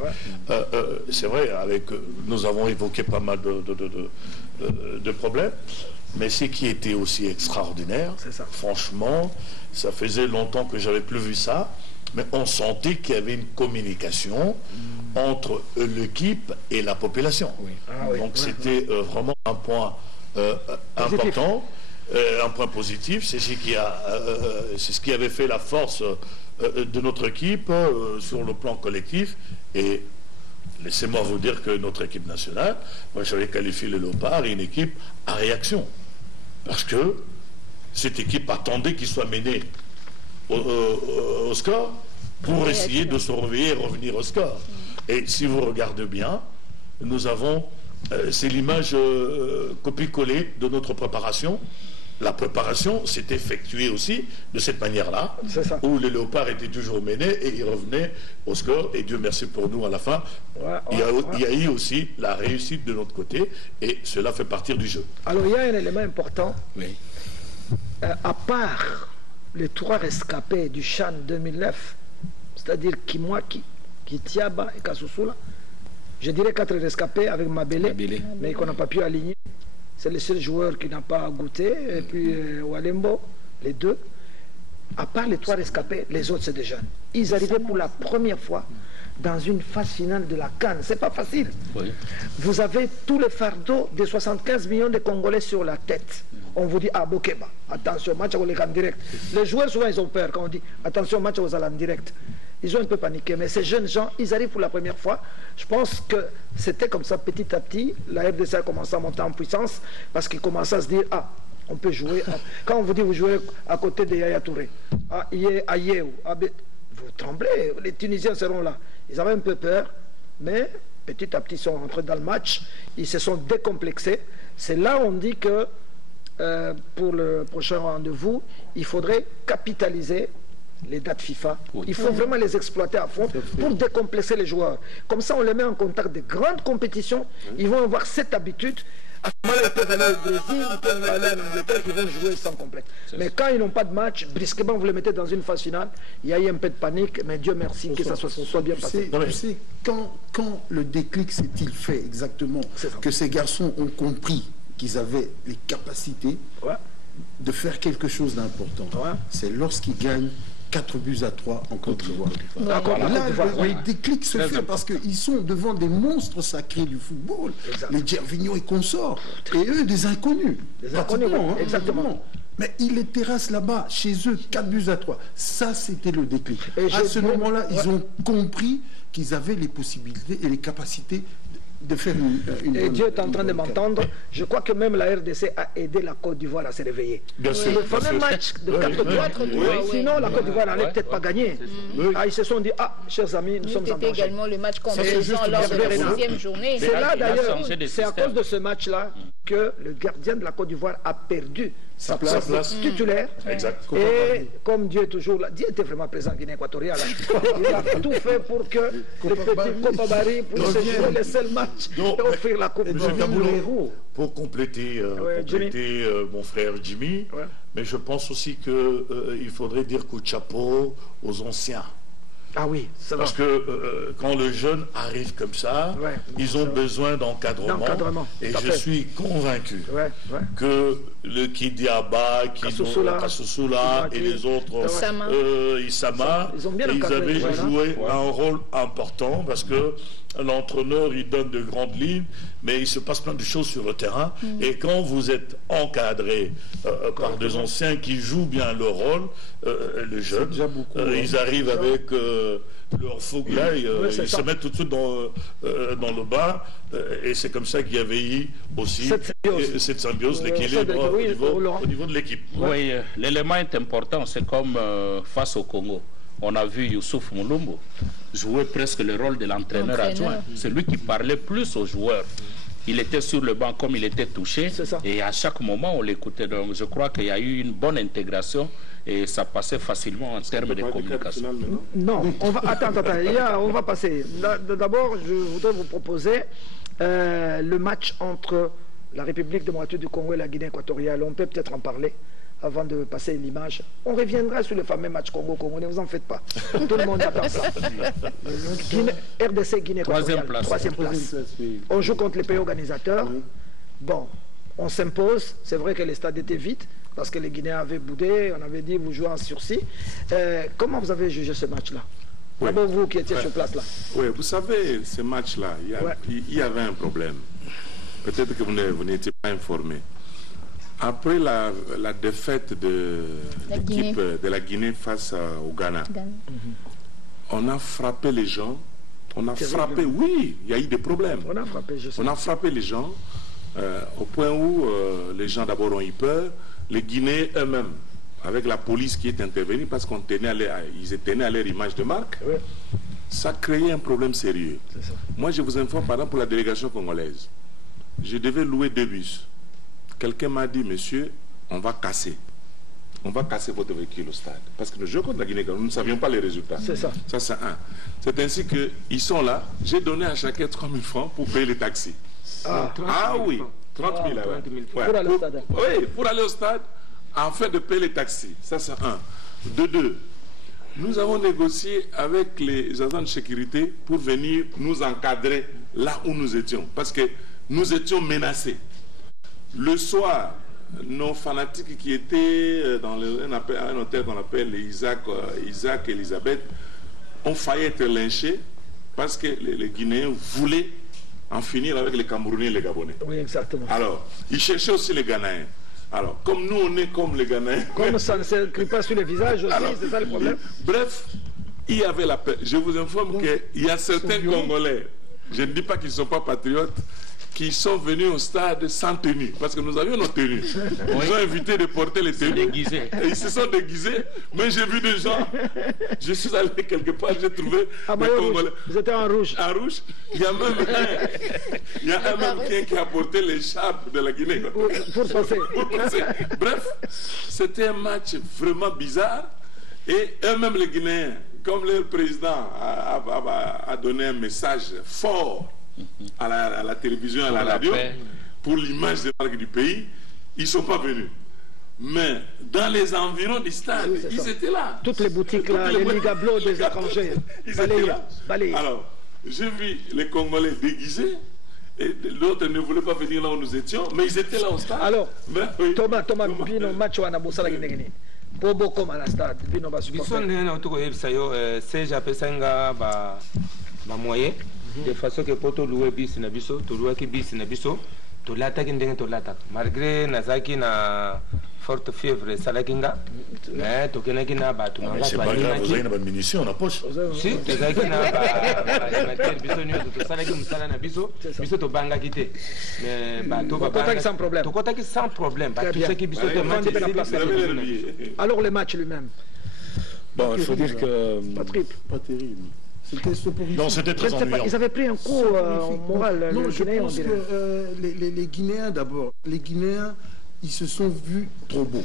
C'est vrai, nous avons évoqué pas mal de problèmes. Mais ce qui était aussi extraordinaire, franchement, ça faisait longtemps que j'avais plus vu ça, mais on sentait qu'il y avait une communication entre l'équipe et la population. Donc c'était vraiment un point important, un point positif. C'est ce qui avait fait la force de notre équipe sur le plan collectif. Et laissez-moi vous dire que notre équipe nationale, moi j'avais qualifié le Léopard une équipe à réaction. Parce que cette équipe attendait qu'il soit mené au score pour essayer de se réveiller et revenir au score. Et si vous regardez bien, nous avons, c'est l'image copie-collée de notre préparation. La préparation s'est effectuée aussi de cette manière-là, où le Léopard était toujours mené et il revenait au score. Et Dieu merci pour nous à la fin. Il y a eu aussi la réussite de notre côté et cela fait partie du jeu. Alors il y a un élément important. À part les 3 rescapés du Chan 2009, c'est-à-dire Kimwaki, Kitiaba et Kasusula, je dirais 4 rescapés avec Mabele, mais qu'on n'a pas pu aligner. C'est le seul joueur qui n'a pas goûté, et puis Walembo, les 2. À part les 3 rescapés, les autres c'est des jeunes. Ils arrivaient pour la première fois dans une phase finale de la CAN. C'est pas facile. Vous avez tout le fardeau des 75 millions de Congolais sur la tête. On vous dit, ah, Bokeba, attention, match à en direct. Les joueurs, souvent, ils ont peur quand on dit, attention, match à en direct. Ils ont un peu paniqué, mais ces jeunes gens, ils arrivent pour la première fois. Je pense que c'était comme ça, petit à petit, la RDC a commencé à monter en puissance, parce qu'ils commençaient à se dire, ah, on peut jouer. Quand on vous dit, vous jouez à côté de Yaya Touré, à Yéou, vous tremblez, les Tunisiens seront là. Ils avaient un peu peur, mais petit à petit, ils sont rentrés dans le match, ils se sont décomplexés. C'est là où on dit que pour le prochain rendez-vous, il faudrait capitaliser les dates FIFA. Il faut vraiment les exploiter à fond pour décomplexer les joueurs. Comme ça, on les met en contact de grandes compétitions. Ils vont avoir cette habitude. À ce moment-là, ils peuvent aller au Brésil, ils peuvent aller en Angleterre, ils vont jouer sans complexe. Mais quand ils n'ont pas de match, brusquement, vous les mettez dans une phase finale. Il y a eu un peu de panique, mais Dieu merci que ça soit bien passé. Tu sais, quand le déclic s'est-il fait exactement, que ces garçons ont compris qu'ils avaient les capacités de faire quelque chose d'important. C'est lorsqu'ils gagnent 4-3 en Côte d'Ivoire. Là, le déclic se fait parce qu'ils sont devant des monstres sacrés du football, les Gervinho et consorts, et eux, des inconnus. Exactement. Mais ils les terrassent là-bas, chez eux, 4-3. Ça, c'était le déclic. Et à ce moment-là, ils ont compris qu'ils avaient les possibilités et les capacités de faire une et Dieu est en train de m'entendre. Je crois que même la RDC a aidé la Côte d'Ivoire à se réveiller. Bien sûr. Le fameux match de 4-3, sinon la Côte d'Ivoire n'allait peut-être pas gagner. Ils se sont dit, ah, chers amis, nous sommes en danger. C'était également le match contre les gens lors de la 6e journée. C'est là d'ailleurs, c'est à cause de ce match-là que le gardien de la Côte d'Ivoire a perdu sa place titulaire. Exact. Et comme Dieu est toujours là, Dieu était vraiment présent en Guinée équatoriale. Il a tout fait pour que le petit Copa Barry puisse jouer le seul match et offrir la Coupe pour compléter, mon frère Jimmy, mais je pense aussi qu'il faudrait dire coup de chapeau aux anciens. Ah oui, ça va. Parce que quand le jeune arrive comme ça, ils ont besoin d'encadrement. Et je suis convaincu que le Kidiaba, Kassoussoula et les autres, Issama, ils avaient joué un rôle important parce que l'entraîneur, il donne de grandes lignes, mais il se passe plein de choses sur le terrain. Et quand vous êtes encadré par des anciens qui jouent bien leur rôle, les jeunes, ils arrivent avec leur fougue là, ils se mettent tout de suite dans le bas. Et c'est comme ça qu'il y avait eu aussi cette symbiose, l'équilibre au niveau de l'équipe. Oui, l'élément est important. C'est comme face au Congo. On a vu Youssouf Moulumbo jouer presque le rôle de l'entraîneur adjoint. C'est lui qui parlait plus aux joueurs. Il était sur le banc comme il était touché. Et à chaque moment, on l'écoutait. Donc je crois qu'il y a eu une bonne intégration et ça passait facilement en termes de communication. Non, attends, on va passer. D'abord, je voudrais vous proposer le match entre la République démocratique du Congo et la Guinée équatoriale. On peut peut-être en parler avant de passer l'image. On reviendra sur le fameux match Congo-Congo, ne vous en faites pas. Tout le monde attend ça. RDC Guinée équatoriale, troisième place. On joue contre les pays organisateurs. Bon, on s'impose. C'est vrai que les stades étaient vides, parce que les Guinéens avaient boudé, on avait dit vous jouez en sursis. Comment vous avez jugé ce match-là? Ouais. D'abord vous qui étiez sur place là. Oui, vous savez, ce match-là, il y avait un problème. Peut-être que vous n'étiez pas informé. Après la défaite de l'équipe de la Guinée face au Ghana, on a frappé les gens. On a frappé, oui, il y a eu des problèmes. On a frappé, je sais. On a frappé les gens au point où les gens d'abord ont eu peur. Les Guinéens eux-mêmes, avec la police qui est intervenue parce qu'ils tenaient à leur image de marque, ça créait un problème sérieux. Ça. Moi, je vous informe, par exemple, pour la délégation congolaise, je devais louer 2 bus. Quelqu'un m'a dit, monsieur, on va casser. On va casser votre véhicule au stade. Parce que le jeu contre la Guinée, nous ne savions pas les résultats. C'est ça. Ça, c'est un. C'est ainsi qu'ils sont là. J'ai donné à chacun 3 000 francs pour payer les taxis. Oui, 30 000. Pour aller au stade. Oui, pour aller au stade, afin de payer les taxis. Ça, c'est un. De 2, nous avons négocié avec les agents de sécurité pour venir nous encadrer là où nous étions. Parce que nous étions menacés. Le soir, nos fanatiques qui étaient dans un hôtel qu'on appelle Isaac Elisabeth ont failli être lynchés parce que les Guinéens voulaient en finir avec les Camerounais et les Gabonais. Oui, exactement. Alors, ils cherchaient aussi les Ghanéens. Alors, comme nous, on est comme les Ghanéens. Comme ça ne s'écrit pas sur les visages aussi, c'est ça le problème. Bref, il y avait la paix. Je vous informe qu'il y a certains Congolais, je ne dis pas qu'ils ne sont pas patriotes, qui sont venus au stade sans tenue, parce que nous avions nos tenues. Ils nous ont invités de porter les tenues. Et ils se sont déguisés. Mais j'ai vu des gens, je suis allé quelque part, j'ai trouvé des Congolais. Vous étiez en rouge. En rouge. Il y a un Marocain qui a porté l'écharpe de la Guinée. Pour passer. Bref, c'était un match vraiment bizarre. Et eux-mêmes, les Guinéens, comme leur président a donné un message fort à la télévision, à la radio, pour l'image de marque du pays, ils ne sont pas venus. Mais dans les environs du stade, ils étaient là. Toutes les boutiques là, les ligablos des étrangers. Ils étaient là. Alors, j'ai vu les Congolais déguisés, et l'autre ne voulait pas venir là où nous étions, mais ils étaient là au stade. Alors, Thomas, Bino, match à Nabosa la Guinée. Bobo comme à la stade, Bino va supporter. De façon que pour louer bis na biso, to louer ki bis na biso, to l'attaque ndenge to l'attaque. Malgré nazaki na forte fièvre salakinga, mais to kenaki na ba to manga. C'est pas grave, vous avez une bonne munition en poche. Si, nazaki na ba mater biso nyo to salaki musala na biso, biso to banga kité. Mais ba to ba banga sans problème. To kotaki sans problème, ba tout ce qui biso to match de la place. Alors le match lui-même. Bon, il faut dire que pas terrible. Non, c'était très ennuyant. Ils avaient pris un coup moral. Non, je pense que les Guinéens d'abord, les Guinéens, ils se sont vus trop beaux.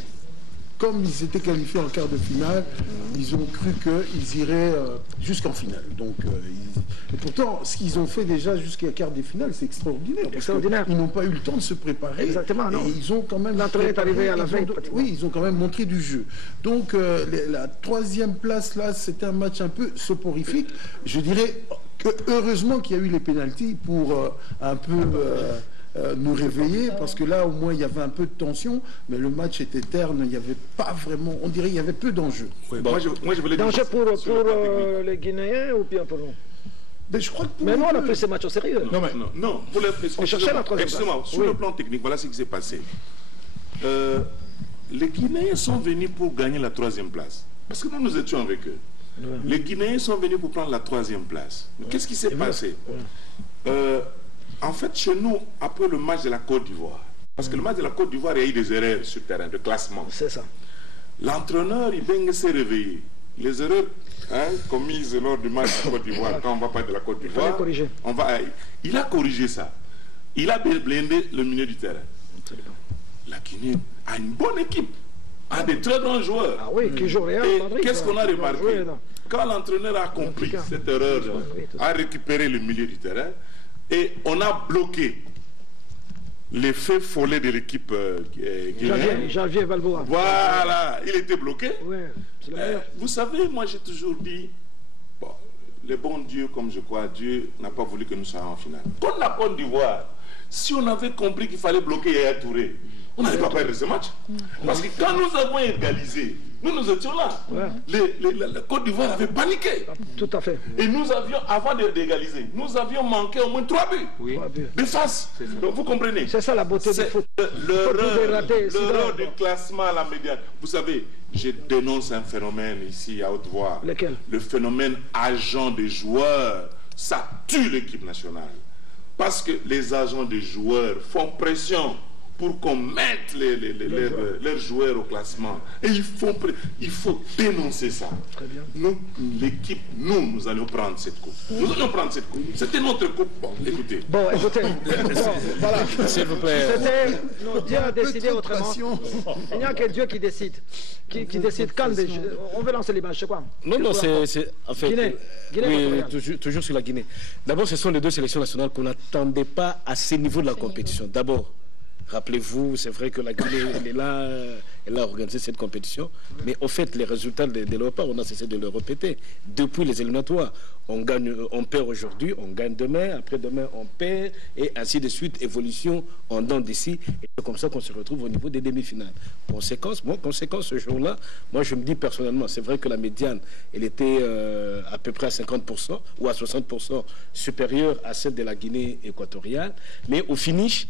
Comme ils étaient qualifiés en quart de finale, ils ont cru qu'ils iraient jusqu'en finale. Donc, et pourtant, ce qu'ils ont fait déjà jusqu'à quart de finale, c'est extraordinaire. Ils n'ont pas eu le temps de se préparer. Exactement, non. Et ils ont quand même... L'entraîneur est arrivé à la veille. Oui, ils ont quand même montré du jeu. Donc, la 3e place, là, c'était un match un peu soporifique. Je dirais que heureusement qu'il y a eu les pénaltys pour un peu... nous réveiller, parce que là au moins il y avait un peu de tension, mais le match était terne, il n'y avait pas vraiment, on dirait qu'il y avait peu d'enjeux. Oui, moi je voulais danger pour les Guinéens ou bien pour nous? Mais je crois que mais nous on a pris ces matchs au sérieux. Non, pour les on cherchait la 3e place. Sur le plan technique, voilà ce qui s'est passé. Les Guinéens sont venus pour gagner la 3e place, parce que nous étions avec eux. Les Guinéens sont venus pour prendre la 3e place. Qu'est-ce qui s'est passé? En fait, chez nous, après le match de la Côte d'Ivoire, parce que le match de la Côte d'Ivoire, il y a eu des erreurs sur le terrain de classement. C'est ça. L'entraîneur, il s'est réveillé. Les erreurs commises lors du match de la Côte d'Ivoire, quand on va parler de la Côte d'Ivoire, il a corrigé ça. Il a blindé le milieu du terrain. La Guinée a une bonne équipe, a des très grands joueurs. Ah oui, qui jouent Real Madrid. Et qu'est-ce qu'on a remarqué? Quand l'entraîneur a compris cette erreur, a récupéré le milieu du terrain, et on a bloqué l'effet follet de l'équipe guinéenne. Javier Balboa. Voilà, il était bloqué. Ouais, vous savez, moi j'ai toujours dit, bon, le bon Dieu, comme je crois, Dieu n'a pas voulu que nous soyons en finale. Contre la Côte d'Ivoire, si on avait compris qu'il fallait bloquer Yaya Touré, on n'allait pas perdre ce match. Parce que quand nous avons égalisé, nous étions là. La Côte d'Ivoire avait paniqué. Tout à fait. Et nous avions, avant d'égaliser, nous avions manqué au moins 3 buts. Oui. De face. Donc vous comprenez. C'est ça la beauté du foot. L'erreur du classement à la médiane. Vous savez, je dénonce un phénomène ici à haute voix. Lequel? Le phénomène agent des joueurs. Ça tue l'équipe nationale. Parce que les agents des joueurs font pression pour qu'on mette leurs joueurs au classement. Et il faut dénoncer ça. Très bien. Nous, l'équipe, nous allons prendre cette coupe. Nous allons prendre cette coupe. C'était notre coupe. Bon, écoutez. Bon, écoutez. Voilà. S'il vous plaît. Dieu a décidé autrement. Il n'y a que Dieu qui décide. Qui décide quand on veut lancer les matchs, quoi. Non, c'est en fait. Guinée. Oui, toujours sur la Guinée. D'abord, ce sont les deux sélections nationales qu'on n'attendait pas à ce niveau de la compétition. D'abord, rappelez-vous, c'est vrai que la Guinée, elle a organisé cette compétition, mais au fait, les résultats des Léopards, on a cessé de le répéter. Depuis les éliminatoires, on perd aujourd'hui, on gagne demain, après-demain, on perd, et ainsi de suite, évolution en dents d'ici, et c'est comme ça qu'on se retrouve au niveau des demi-finales. Conséquence, ce jour-là, moi je me dis personnellement, c'est vrai que la médiane, elle était à peu près à 50% ou à 60% supérieure à celle de la Guinée équatoriale, mais au finish,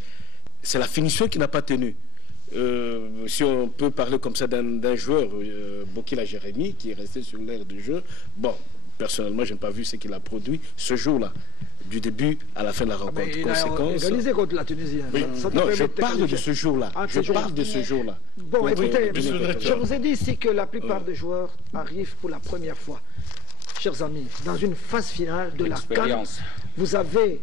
c'est la finition qui n'a pas tenu. Si on peut parler comme ça d'un joueur, Bokila Jérémy, qui est resté sur l'aire de jeu, bon, personnellement, je n'ai pas vu ce qu'il a produit ce jour-là, du début à la fin de la rencontre. Il a égalisé contre la Tunisie. Oui. Non, je parle de ce jour-là. Je parle de ce jour-là. Bon, écoutez, je vous ai dit ici que la plupart des joueurs arrivent pour la première fois. Chers amis, dans une phase finale de la CAN, vous avez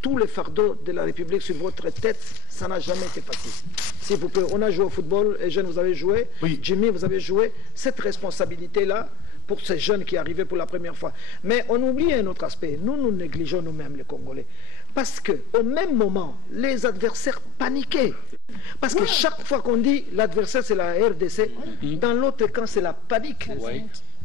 tous les fardeaux de la République sur votre tête, ça n'a jamais été facile. S'il vous plaît, on a joué au football, et jeunes, vous avez joué, oui. Jimmy, vous avez joué, cette responsabilité-là, pour ces jeunes qui arrivaient pour la première fois. Mais on oublie un autre aspect, nous négligeons nous-mêmes les Congolais. Parce qu'au même moment, les adversaires paniquaient. Parce que chaque fois qu'on dit l'adversaire c'est la RDC, dans l'autre camp c'est la panique.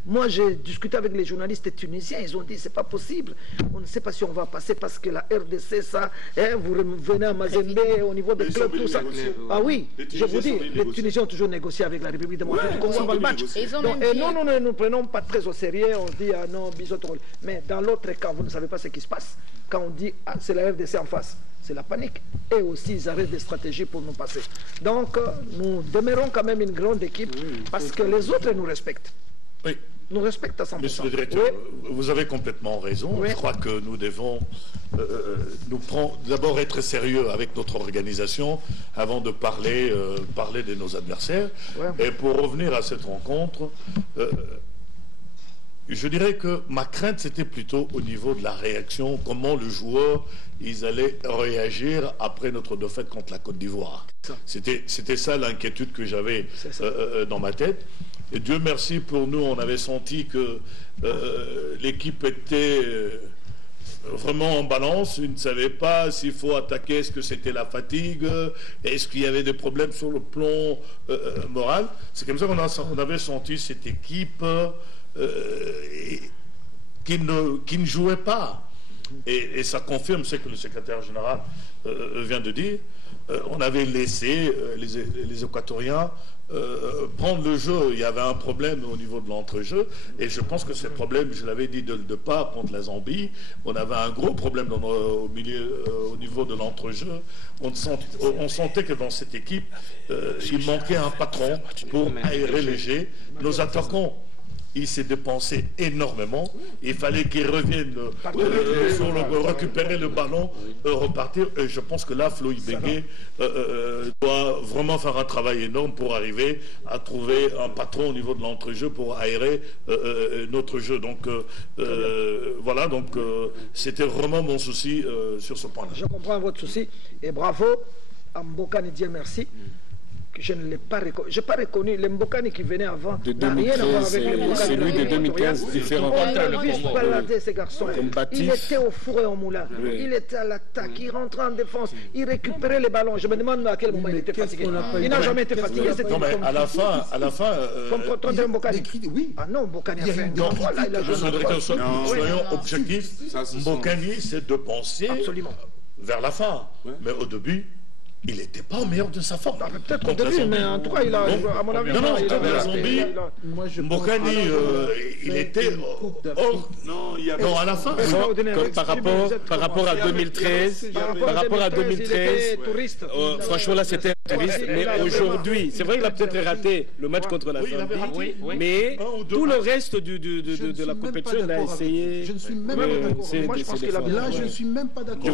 Moi, j'ai discuté avec les journalistes tunisiens, ils ont dit c'est pas possible. On ne sait pas si on va passer parce que la RDC, ça, vous venez à Mazembe, au niveau des clubs, tout ça. Ah oui, je vous dis, les Tunisiens ont toujours négocié avec la République démocratique du Congo avant le match. Et nous ne nous prenons pas très au sérieux, on dit ah non, bisous. Mais dans l'autre cas, vous ne savez pas ce qui se passe. Quand on dit ah, c'est la RDC en face, c'est la panique. Et aussi, ils arrêtent des stratégies pour nous passer. Donc, nous demeurons quand même une grande équipe parce que les autres nous respectent. Oui. Nous respectons à 100%. Monsieur le directeur, vous avez complètement raison. Je crois que nous devons d'abord être sérieux avec notre organisation avant de parler de nos adversaires. Et pour revenir à cette rencontre, je dirais que ma crainte, c'était plutôt au niveau de la réaction, comment le joueur, ils allaient réagir après notre défaite contre la Côte d'Ivoire. C'était ça l'inquiétude que j'avais dans ma tête. Et Dieu merci pour nous, on avait senti que l'équipe était vraiment en balance. Ils ne savaient pas s'il faut attaquer, est-ce que c'était la fatigue, est-ce qu'il y avait des problèmes sur le plan moral. C'est comme ça qu'on avait senti cette équipe qui ne jouait pas. Et ça confirme ce que le secrétaire général vient de dire. On avait laissé les Équatoriens prendre le jeu. Il y avait un problème au niveau de l'entrejeu, et je pense que ce problème, je l'avais dit de pas contre la Zambie, on avait un gros problème au niveau de l'entrejeu. On sentait que dans cette équipe, il manquait un patron pour aérer les jeux. Nos attaquants, il s'est dépensé énormément. Il fallait qu'il revienne récupérer le ballon, repartir. Et je pense que là, Flo Ibenge doit vraiment faire un travail énorme pour arriver à trouver un patron au niveau de l'entrejeu pour aérer notre jeu. Donc voilà, donc c'était vraiment mon souci sur ce point-là. Je comprends votre souci et bravo à Mbokani, Dieu merci. Je ne l'ai pas reconnu. Je n'ai pas reconnu les Mbokani qui venaient avant. De 2013, c'est lui de 2015 différent. On a vu balader ces garçons. Il était au four et au moulin. Il était à l'attaque, il rentrait en défense, il récupérait les ballons. Je me demande à quel moment il était fatigué. Il n'a jamais été fatigué. Non, mais à la fin. Comme Mbokani. Oui. Ah non, Mbokani a fait un grand rôle. Soyons objectifs. Mbokani, c'est de penser vers la fin. Mais au début, il n'était pas au meilleur de sa forme. Peut-être qu'au début, mais en tout cas, il a, à mon avis... Non, la Zambie, Mbokani, il était... Non, à la fin. Par rapport à 2013, franchement, là, c'était un touriste. Mais aujourd'hui, c'est vrai qu'il a peut-être raté le match contre la Zambie, mais tout le reste de la compétition, il a essayé... Je ne suis même pas d'accord. Là, je ne suis même pas d'accord.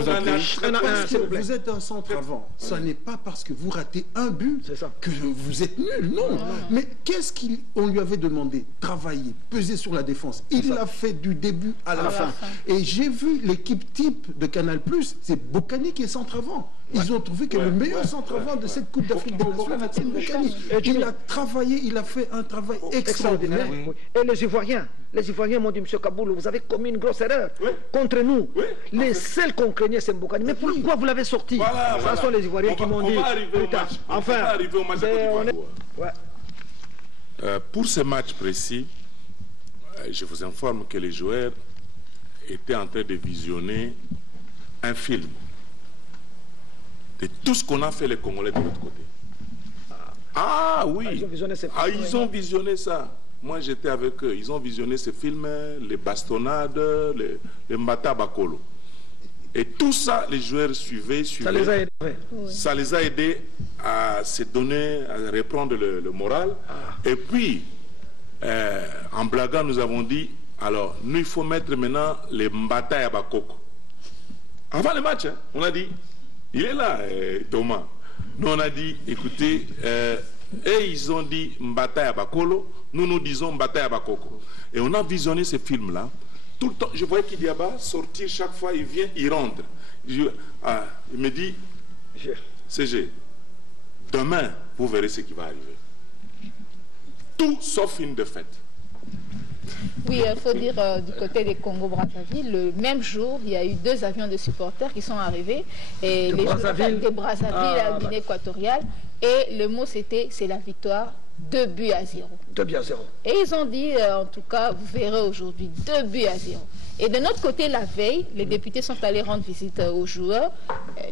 Vous êtes un centre avant. Ça n'est pas parce que vous ratez un but que vous êtes nul, non. Mais qu'est-ce qu'on lui avait demandé? Travailler, peser sur la défense. Il l'a fait du début à la fin. Et j'ai vu l'équipe type de Canal+, c'est Mbokani qui est centre avant. Ils ont trouvé que le meilleur centre avant de cette Coupe d'Afrique des Nations, c'est Mbokani. Il a travaillé, il a fait un travail extraordinaire. Et les Ivoiriens m'ont dit, M. Kaboul, vous avez commis une grosse erreur contre nous. Les seuls qu'on craignait, c'est Mbokani. Mais pourquoi vous l'avez sorti? Ce sont les Ivoiriens qui m'ont dit. Enfin, pour ce match précis, je vous informe que les joueurs étaient en train de visionner un film de tout ce qu'on a fait les Congolais de l'autre côté. Ah oui, ils ont visionné ça. Moi j'étais avec eux, ils ont visionné ce film, les bastonnades, les Mbata Bakolo. Et tout ça, les joueurs suivaient. Ça les a aidés. Ça les a aidés à se donner, à reprendre le moral. Et puis, en blaguant, nous avons dit, alors, nous, il faut mettre maintenant les Mbata à Bakoko. Avant le match, hein, on a dit, il est là, Thomas. Nous, on a dit, écoutez, et ils ont dit Mbata à Bakolo, nous disons Mbata à Bakoko. Et on a visionné ce film-là. Tout le temps, je voyais Kidiaba sortir chaque fois, il vient, il rentre. Il me dit, CG, demain, vous verrez ce qui va arriver. Tout sauf une défaite. Oui, il faut dire du côté des Congo-Brazzaville, le même jour, il y a eu 2 avions de supporters qui sont arrivés. Et les joueurs de Brazzaville à Guinée équatoriale. Et le mot c'était, c'est la victoire. 2-0. 2-0. Et ils ont dit, en tout cas, vous verrez aujourd'hui, 2-0. Et de notre côté, la veille, les députés sont allés rendre visite aux joueurs.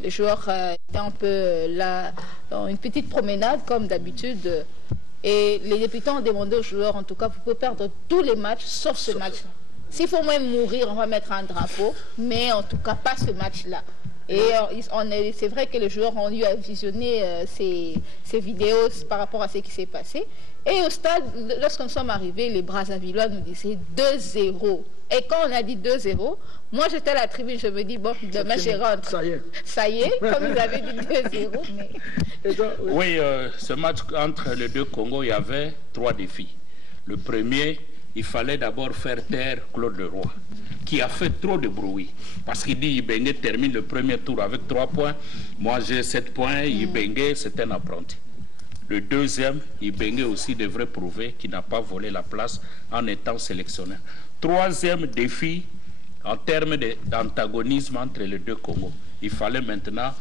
Les joueurs étaient un peu là, dans une petite promenade, comme d'habitude. Et les députés ont demandé aux joueurs, en tout cas, vous pouvez perdre tous les matchs, sauf ce match-là. S'il faut même mourir, on va mettre un drapeau, mais en tout cas, pas ce match-là. Et c'est vrai que les joueurs ont eu à visionner ces vidéos par rapport à ce qui s'est passé. Et au stade, lorsque nous sommes arrivés, les Brazzavillois nous disaient 2-0. Et quand on a dit 2-0, moi j'étais à la tribune, je me dis, bon, demain je rentre. Ça y est, comme vous avez dit 2-0. Mais... Oui, ce match entre les deux Congos, il y avait 3 défis. Le premier, il fallait d'abord faire taire Claude Leroy, qui a fait trop de bruit. Parce qu'il dit Ibenge termine le premier tour avec 3 points. Moi j'ai 7 points, Ibenge c'est un apprenti. Le deuxième, Ibenge aussi devrait prouver qu'il n'a pas volé la place en étant sélectionneur. Troisième défi, en termes d'antagonisme entre les deux Congos, il fallait maintenant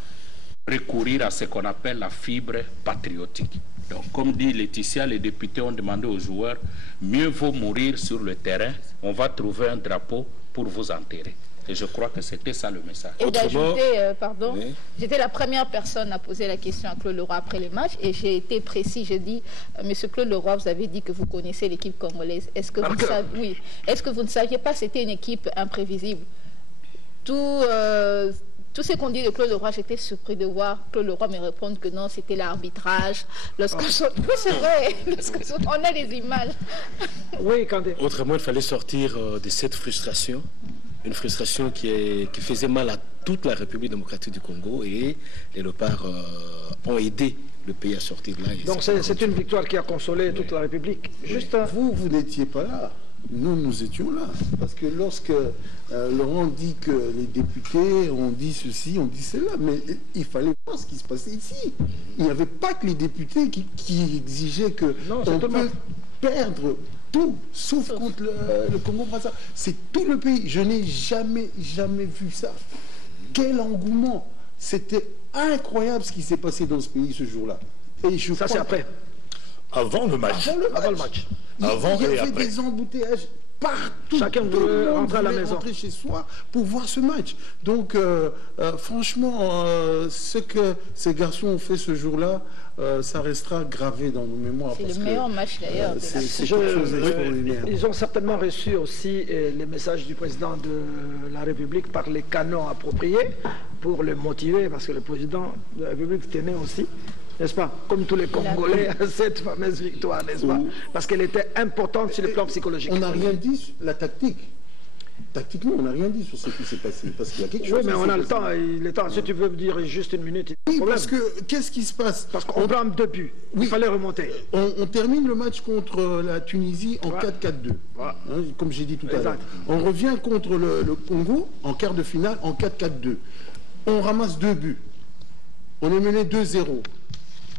recourir à ce qu'on appelle la fibre patriotique. Donc, comme dit Laetitia, les députés ont demandé aux joueurs, mieux vaut mourir sur le terrain, on va trouver un drapeau pour vous enterrer. Et je crois que c'était ça le message. Et d'ajouter, pardon, j'étais la première personne à poser la question à Claude Leroy après le match et j'ai été précis, j'ai dit, Monsieur Claude Leroy, vous avez dit que vous connaissez l'équipe congolaise. Est-ce que, est-ce que vous ne saviez pas que c'était une équipe imprévisible? Tout ce qu'on dit de Claude Leroy, j'étais surpris de voir Claude Leroy me répondre que non, c'était l'arbitrage. Oui, c'est vrai, on a des images. Oui, Kandé. Autrement, il fallait sortir de cette frustration. Une frustration qui faisait mal à toute la République démocratique du Congo et les Léopards ont aidé le pays à sortir de là. Donc c'est une victoire qui a consolé toute la République. Juste vous n'étiez pas là. Nous étions là. Parce que lorsque Laurent dit que les députés ont dit ceci, ont dit cela, mais il fallait voir ce qui se passait ici. Il n'y avait pas que les députés qui exigeaient que on peut perdre tout, sauf contre le Congo-Brazzaville. C'est tout le pays. Je n'ai jamais vu ça. Quel engouement. C'était incroyable ce qui s'est passé dans ce pays ce jour-là. Et je ça, c'est après. Avant le match. Avant le match. Il y avait des embouteillages partout. Chacun veut rentrer à la maison. Rentrer chez soi pour voir ce match. Donc, franchement, ce que ces garçons ont fait ce jour-là, ça restera gravé dans nos mémoires. C'est le meilleur match d'ailleurs. Ils ont certainement reçu aussi les messages du président de la République par les canons appropriés pour le motiver, parce que le président de la République tenait aussi, n'est-ce pas, comme tous les Congolais, à cette fameuse victoire, n'est-ce pas, parce qu'elle était importante sur le plan psychologique. On n'a rien dit sur la tactique. Tactiquement, on n'a rien dit sur ce qui s'est passé, parce qu'il y a quelque chose. Oui, mais on a le temps. Si tu veux me dire juste une minute, oui, parce que qu'est-ce qui se passe? Parce qu'on prend 2 buts. Oui. Il fallait remonter. On termine le match contre la Tunisie en 4-4-2, hein, comme j'ai dit tout à l'heure. On revient contre le Congo en quart de finale en 4-4-2. On ramasse 2 buts. On est mené 2-0.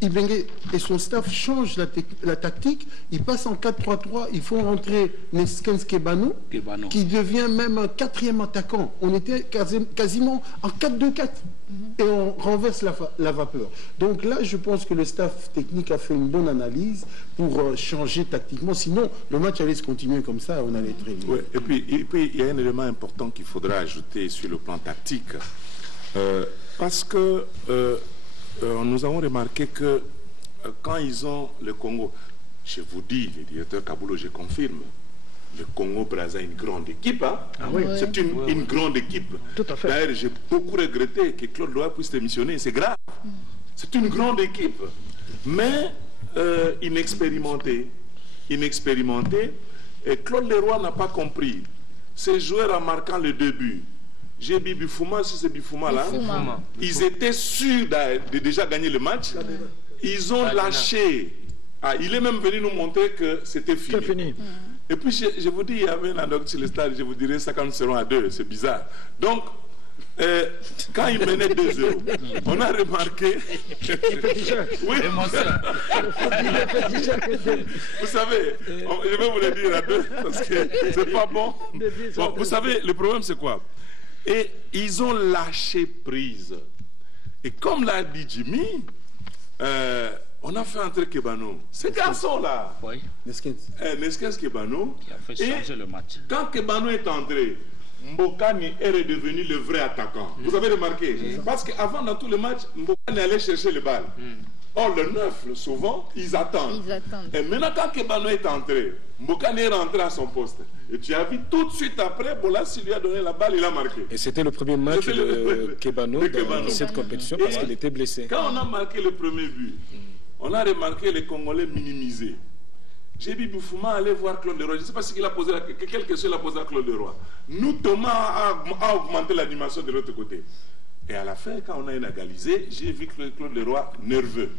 Ibenge et son staff changent la tactique, ils passent en 4-3-3, ils font rentrer Neskens Kebano, qui devient même un 4e attaquant. On était quasiment en 4-2-4 et on renverse la vapeur. Donc là, je pense que le staff technique a fait une bonne analyse pour changer tactiquement, sinon le match allait se continuer comme ça, on allait très vite. Ouais, et puis il y a un élément important qu'il faudra ajouter sur le plan tactique, parce que nous avons remarqué que quand ils ont le Congo, je vous dis, le directeur Kaboulou, je confirme, le Congo-Brazza est une grande équipe. Hein? Ah oui. C'est une grande équipe. Tout à fait. D'ailleurs, j'ai beaucoup regretté que Claude Loa puisse démissionner. C'est grave. C'est une grande équipe. Mais inexpérimentée. Et Claude Leroy n'a pas compris. Ces joueurs en marquant le début, j'ai dit Bifouma, si c'est Bifouma là, ils étaient sûrs de déjà gagner le match. Ils ont lâché. Ah, il est même venu nous montrer que c'était fini. Et puis je vous dis, il y avait un anecdote sur le stade, je vous dirais ça quand nous serons à 2, c'est bizarre. Donc, quand il menait 2-0, on a remarqué... Oui, vous savez, je vais vous le dire à 2 parce que c'est pas bon. Bon, vous savez, le problème c'est quoi? Et ils ont lâché prise. Et comme l'a dit Jimmy, on a fait entrer Kebano. Ce garçon-là, Neskens Kebano, qui a fait changer le match. Quand Kebano est entré, Mbokani est redevenu le vrai attaquant. Vous avez remarqué? Parce qu'avant, dans tous les matchs, Mbokani allait chercher le bal. Or, le 9, souvent, ils attendent. Et maintenant, quand Kebano est entré, Mbokani est rentré à son poste. Et tu as vu tout de suite après, Bolassi lui a donné la balle, il a marqué. Et c'était le premier match de Kebano dans cette compétition parce qu'il était blessé. Quand on a marqué le premier but, on a remarqué les Congolais minimisés. J'ai dit Boufouma, allez voir Claude Leroy. Je ne sais pas ce qu'il a posé, quelle question il a posé à Claude Leroy. Nous, Thomas a augmenté l'animation de l'autre côté. Et à la fin, quand on a égalisé, j'ai vu Claude Leroy nerveux.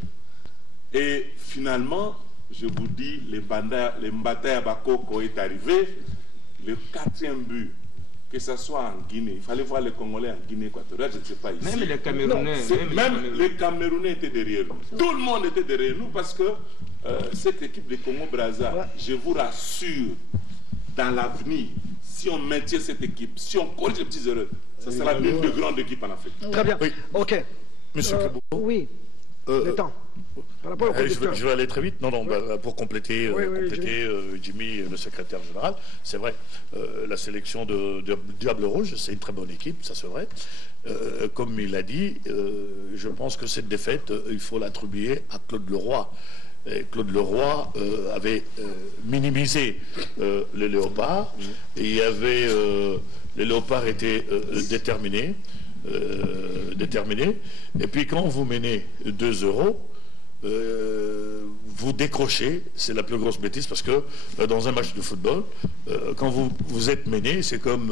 Et finalement, je vous dis, les Mbata Bakoko est arrivé. Le 4e but, que ce soit en Guinée, il fallait voir les Congolais en Guinée équatoriale, je ne sais pas ici. Même les Camerounais. Les Camerounais étaient derrière nous. Tout le monde était derrière nous parce que cette équipe de Congo-Brazza, je vous rassure, dans l'avenir, si on maintient cette équipe, si on corrige les petites erreurs, ça sera l'une des grandes équipes en Afrique. Très bien. Oui. Ok. Monsieur Kebo. Oui. Le temps. Je vais aller très vite. Non, pour compléter, Jimmy, le secrétaire général, c'est vrai, la sélection de Diable Rouge, c'est une très bonne équipe, ça c'est vrai. Comme il l'a dit, je pense que cette défaite, il faut l'attribuer à Claude Leroy. Et Claude Leroy avait minimisé les léopards, et il y avait, les léopards étaient déterminés. Et puis quand vous menez 2-0, vous décrochez, c'est la plus grosse bêtise parce que dans un match de football, quand vous êtes mené, c'est comme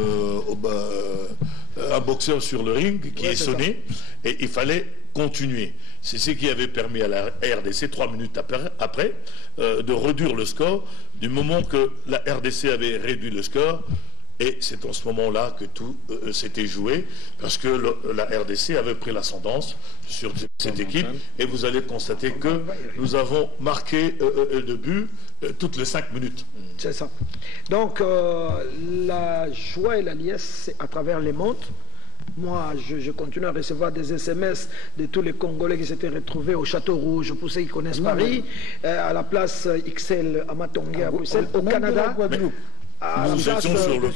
un boxeur sur le ring qui est sonné et il fallait continuer. C'est ce qui avait permis à la RDC 3 minutes après de réduire le score. Du moment que la RDC avait réduit le score, et c'est en ce moment-là que tout s'était joué, parce que la RDC avait pris l'ascendance sur cette équipe, et vous allez constater que nous avons marqué de but toutes les 5 minutes. C'est ça. Donc, la joie et la liesse, c'est à travers les mondes. Moi, je continue à recevoir des SMS de tous les Congolais qui s'étaient retrouvés au Château Rouge, pour ceux qui connaissent Paris, à la place XL à Matongué, à Bruxelles, au Canada. Nous étions sur le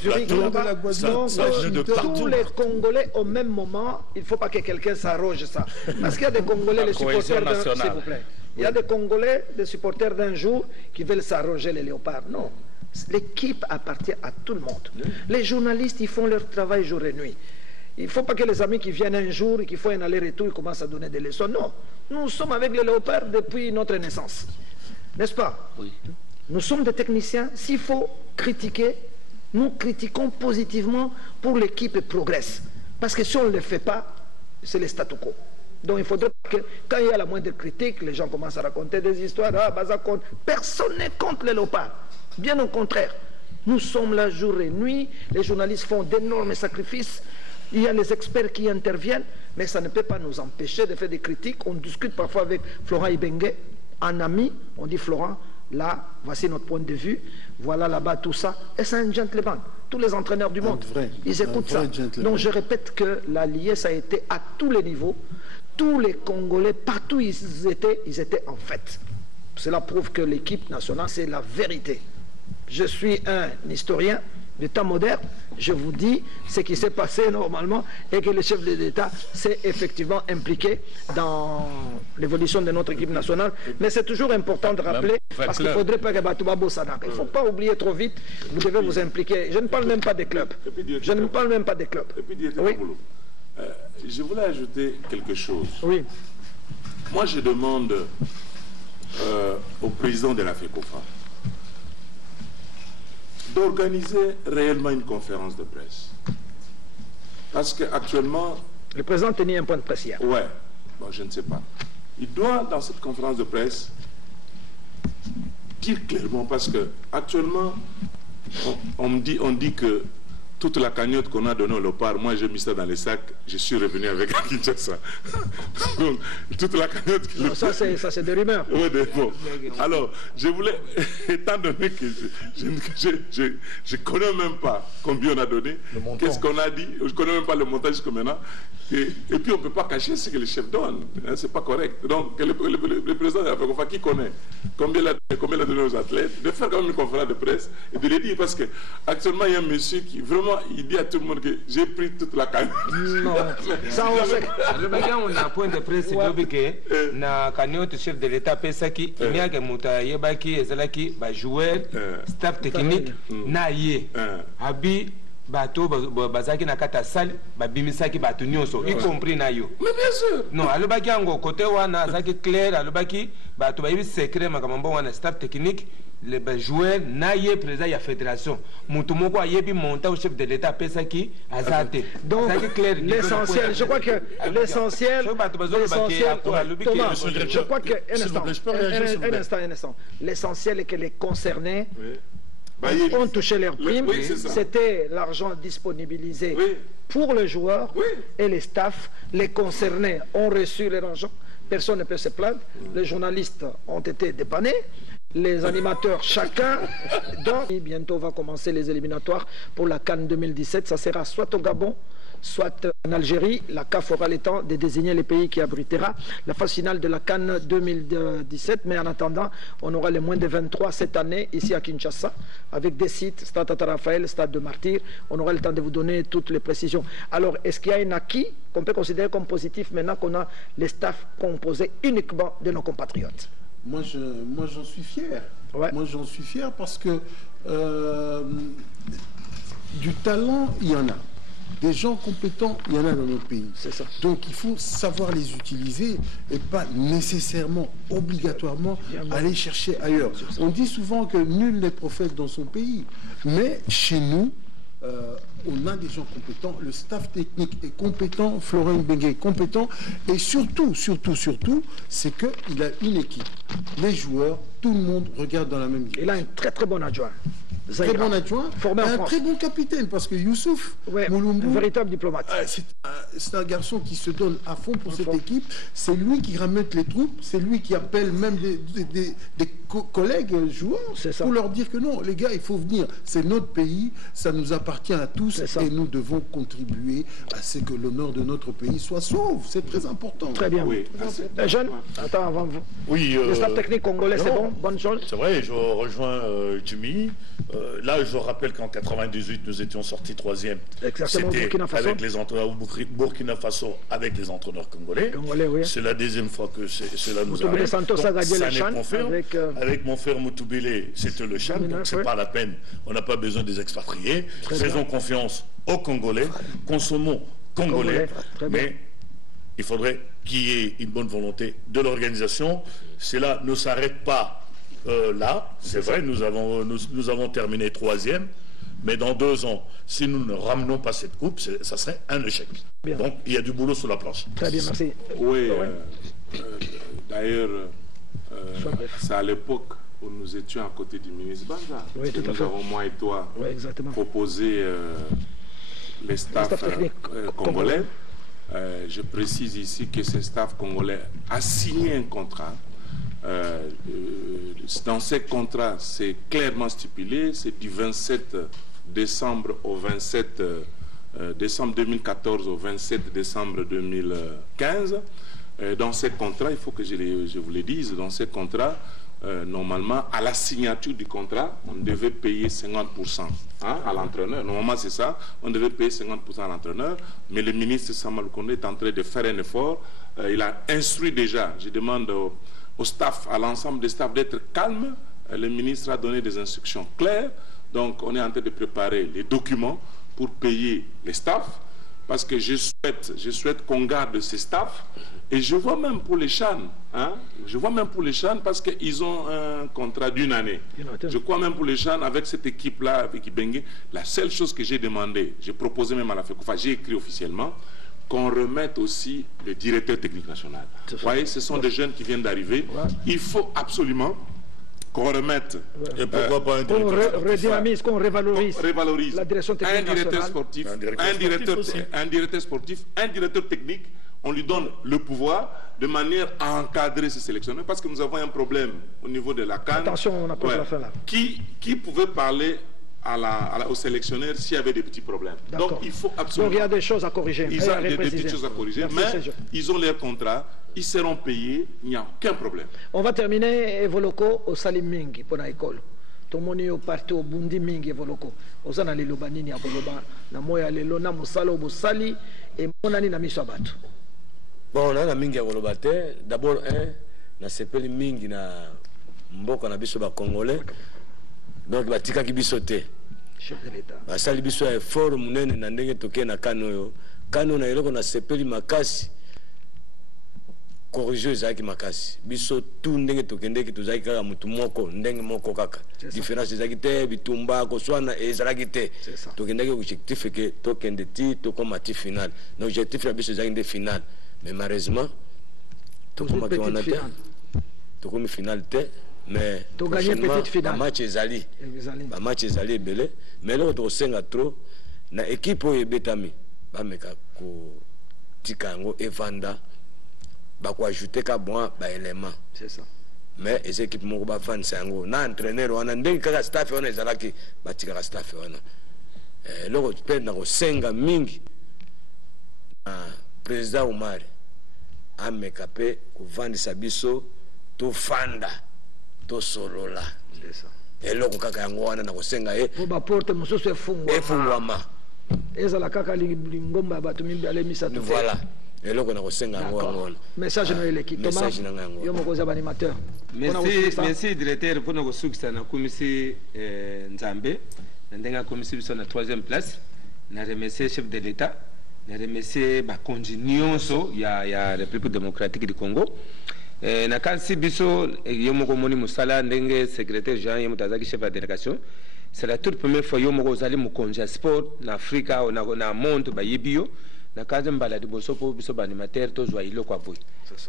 plateau, ça venait de partout. Tous les Congolais au même moment, il ne faut pas que quelqu'un s'arroge ça. Parce qu'il y a des Congolais, les supporters d'un... S'il vous plaît. Il y a des Congolais, des supporters d'un jour qui veulent s'arroger les léopards. Non. L'équipe appartient à tout le monde. Les journalistes, ils font leur travail jour et nuit. Il ne faut pas que les amis qui viennent un jour et qui font un aller-retour, ils commencent à donner des leçons. Non. Nous sommes avec les léopards depuis notre naissance. N'est-ce pas? Oui. Nous sommes des techniciens. S'il faut critiquer, nous critiquons positivement pour l'équipe progresse. Parce que si on ne le fait pas, c'est le statu quo. Donc il faudrait que, quand il y a la moindre critique, les gens commencent à raconter des histoires. Ah, Baza compte. Personne n'est contre les léopards. Bien au contraire. Nous sommes là jour et nuit. Les journalistes font d'énormes sacrifices. Il y a les experts qui interviennent. Mais ça ne peut pas nous empêcher de faire des critiques. On discute parfois avec Florent Ibengue, un ami. On dit, Florent, là, voici notre point de vue. Voilà là-bas tout ça. Et c'est un gentleman. Tous les entraîneurs du monde, ils écoutent ça. Donc je répète que la liesse a été à tous les niveaux. Tous les Congolais, partout où ils étaient en fête. Cela prouve que l'équipe nationale, c'est la vérité. Je suis un historien du temps moderne. Je vous dis ce qui s'est passé normalement et que le chef de l'État s'est effectivement impliqué dans l'évolution de notre équipe nationale. Mais c'est toujours important de rappeler, parce qu'il ne faudrait pas que Batouba Bossanak. Il ne faut pas oublier trop vite, vous devez vous impliquer. Je ne parle même pas des clubs. Je ne parle même pas des clubs. Oui. Je voulais ajouter quelque chose. Oui. Moi, je demande au président de la FECOFA d'organiser réellement une conférence de presse. Parce qu'actuellement... Le président tenait un point de presse hier. Ouais, bon, je ne sais pas. Il doit, dans cette conférence de presse, dire clairement, parce que actuellement, on dit que toute la cagnotte qu'on a donnée au léopard, moi j'ai mis ça dans les sacs, je suis revenu avec Kinshasa. Donc, toute la cagnotte... Non, ça c'est des rumeurs. Oui, bon. Alors, je voulais, étant donné que je connais même pas combien on a donné, qu'est-ce qu'on a dit, je connais même pas le montage jusqu'à maintenant, et puis on ne peut pas cacher ce que le chef donne, hein, c'est pas correct. Donc, le président de la FECOFA qui connaît combien il a donné aux athlètes, de faire quand même une conférence de presse et de le dire, parce que actuellement il y a un monsieur qui vraiment il dit à tout le monde que j'ai pris toute la cagnotte. Non, ça on sait. On a un point de presse que na cagnotte chef de l'État pesaki il y a que muta yebaki ezalaki ba joueur staff technique na ye abi bato bazaki na kata salle babimisaki bato nyonso y compris na yo. Mais bien sûr. Non, alobaki yango côté wana zaki clair alobaki bato bayibi secret makambo wana staff technique les joueurs naye président ya fédération mutumoko ayebi monta au chef de l'État pesaki azate. Donc l'essentiel, je crois que l'essentiel Thomas, je crois que un instant, l'essentiel est que les concernés ont touché leurs primes. C'était l'argent disponibilisé pour les joueurs et les staffs. Les concernés ont reçu leur argent. Personne ne peut se plaindre. Les journalistes ont été dépannés. Les animateurs, chacun. Donc, bientôt va commencer les éliminatoires pour la CAN 2017. Ça sera soit au Gabon, soit en Algérie. La CAF aura le temps de désigner les pays qui abritera la phase finale de la CAN 2017. Mais en attendant, on aura les moins de 23 cette année ici à Kinshasa, avec des sites, Stade Tata Raphaël, Stade de Martyrs. On aura le temps de vous donner toutes les précisions. Alors, est-ce qu'il y a un acquis qu'on peut considérer comme positif maintenant qu'on a les staffs composés uniquement de nos compatriotes? Moi, j'en suis fier. Ouais. Moi, j'en suis fier parce que du talent, il y en a. Des gens compétents, il y en a dans notre pays. C'est ça. Donc, il faut savoir les utiliser et pas nécessairement, obligatoirement, aller chercher ailleurs. On dit souvent que nul n'est prophète dans son pays. Mais chez nous, on a des gens compétents, le staff technique est compétent, Florent Ibengue est compétent, et surtout, c'est qu'il a une équipe. Les joueurs, tout le monde regarde dans la même direction. Il a un très très bon adjoint. Très bon adjoint, un très bon capitaine, parce que Youssouf Moulumbu, un véritable diplomate. C'est un garçon qui se donne à fond pour cette équipe. C'est lui qui ramène les troupes, c'est lui qui appelle même des collègues joueurs pour leur dire que non, les gars, il faut venir. C'est notre pays, ça nous appartient à tous et nous devons contribuer à ce que l'honneur de notre pays soit sauve. C'est très important. Très bien. Oui. Jeune, attends, avant vous. Oui. Le staff technique congolais, c'est bon, bonne chose. C'est vrai, je rejoins Jimmy. là, je rappelle qu'en 98, nous étions sortis 3e. C'était avec les entraîneurs Burkina Faso, avec les entraîneurs congolais. Oui. C'est la deuxième fois que cela nous arrive. Donc, ça n'est confirme. Avec mon frère Moutoubélé, c'était le Chad, donc c'est pas la peine. On n'a pas besoin des expatriés. Faisons confiance aux Congolais. Consommons congolais. Mais il faudrait qu'il y ait une bonne volonté de l'organisation. Cela ne s'arrête pas là. C'est vrai, nous avons terminé 3e, mais dans 2 ans, si nous ne ramenons pas cette coupe, ça serait un échec. Bien. Donc, il y a du boulot sur la planche. Très bien, merci. Oui, d'ailleurs, c'est à l'époque où nous étions à côté du ministre Banza. Oui, tout à fait. Nous avons, moi et toi, proposé les staffs congolais. Je précise ici que ce staff congolais a signé un contrat. Dans ces contrats, c'est clairement stipulé, c'est du 27 décembre au 27 décembre 2014 au 27 décembre 2015. Dans ces contrats, il faut que je vous le dise, dans ces contrats, normalement, à la signature du contrat, on devait payer 50% à l'entraîneur. Normalement, c'est ça. On devait payer 50% à l'entraîneur. Mais le ministre Samuel Koné est en train de faire un effort. Il a instruit déjà, je demande au staff, à l'ensemble des staffs d'être calme. Le ministre a donné des instructions claires. Donc, on est en train de préparer les documents pour payer les staffs. Parce que je souhaite qu'on garde ces staffs. Et je vois même pour les CHAN, je vois même pour les CHAN parce qu'ils ont un contrat d'1 année. Je crois même pour les CHAN, avec cette équipe-là, avec Ibenge, la seule chose que j'ai demandé, j'ai proposé même à la FECOFA, j'ai écrit officiellement, qu'on remette aussi le directeur technique national. Vous voyez, ce sont des jeunes qui viennent d'arriver. Il faut absolument qu'on remette. Et pourquoi pas un directeur redynamise, qu'on révalorise la direction technique nationale. Un directeur sportif, un directeur technique. On lui donne le pouvoir de manière à encadrer ces sélectionneurs parce que nous avons un problème au niveau de la CAN. Attention, on approche la fin là. Qui pouvait parler aux sélectionneurs s'il y avait des petits problèmes. Donc il faut absolument... Donc il y a des choses à corriger. Il y a des petites choses à corriger, mais ils ont leur contrat, ils seront payés, il n'y a aucun problème. On va terminer Evoloko au Salim Mingi pour l'école. Tout le monde est parti au Bundi Mingi Evoloko. Aux ana lelo banini ya boloba na moya lelo na musalo busali et monani na miso abatu. Bon, on a mingi ya koloba te. D'abord, na sepeli mingi na mboka na biso ba congolais. Donc batikaki biso te. Chef de l'État. Basali biso effort munene na ndenge toke na kano yo. Kano na eloko na sepeli makasi. Corriger ezaki makasi. Biso tout ndenge tokendeki tozaki kaka mutu moko, ndenge moko kaka. Différence ezaki te, bitumba koswana ezalaki te. Tokendeki objectif ke tokende ti tokomati final. Donc objectif ya biso ezaki nde final. Mais malheureusement, tout comme final, mais prochainement, match ezali belé, mais là on senga trop na équipe au betami, ba meka ko tikango evanda, ba ko ajouter ka bon ba élément. C'est ça. Mais les équipes mo ba fan sango, na entraîneur on a ndenge ka staff on ezalaki, ba tika staff on. Loko pe na ko senga mingi. Président Omar amekape kuvandisa biso to fanda to solola. C'est ça. Eloko kaka yango wana na kosenga ba porte mususu efungwama. Ezala kaka lingomba batu mimbi ale misato. Voilà. Eloko na kosenga yango wana. Message na l'équipe. Message na yango. Yo mokoza ba animateur. Merci directeur pour nous sukisa na komisi Nzambe. Ndenga komisi biso na 3e place. Na remercier chef de l'État. Je remercie la continuation de la République démocratique du Congo. Na kansi biso yomoko moni musala ndenge secrétaire Jean Yemutazaki chef de délégation. C'est la toute première fois yomoko zali mu konja sport na Afrika na monde ba yebio na kanzi mbala di boso po biso ba animateur to zwa iloko aboy.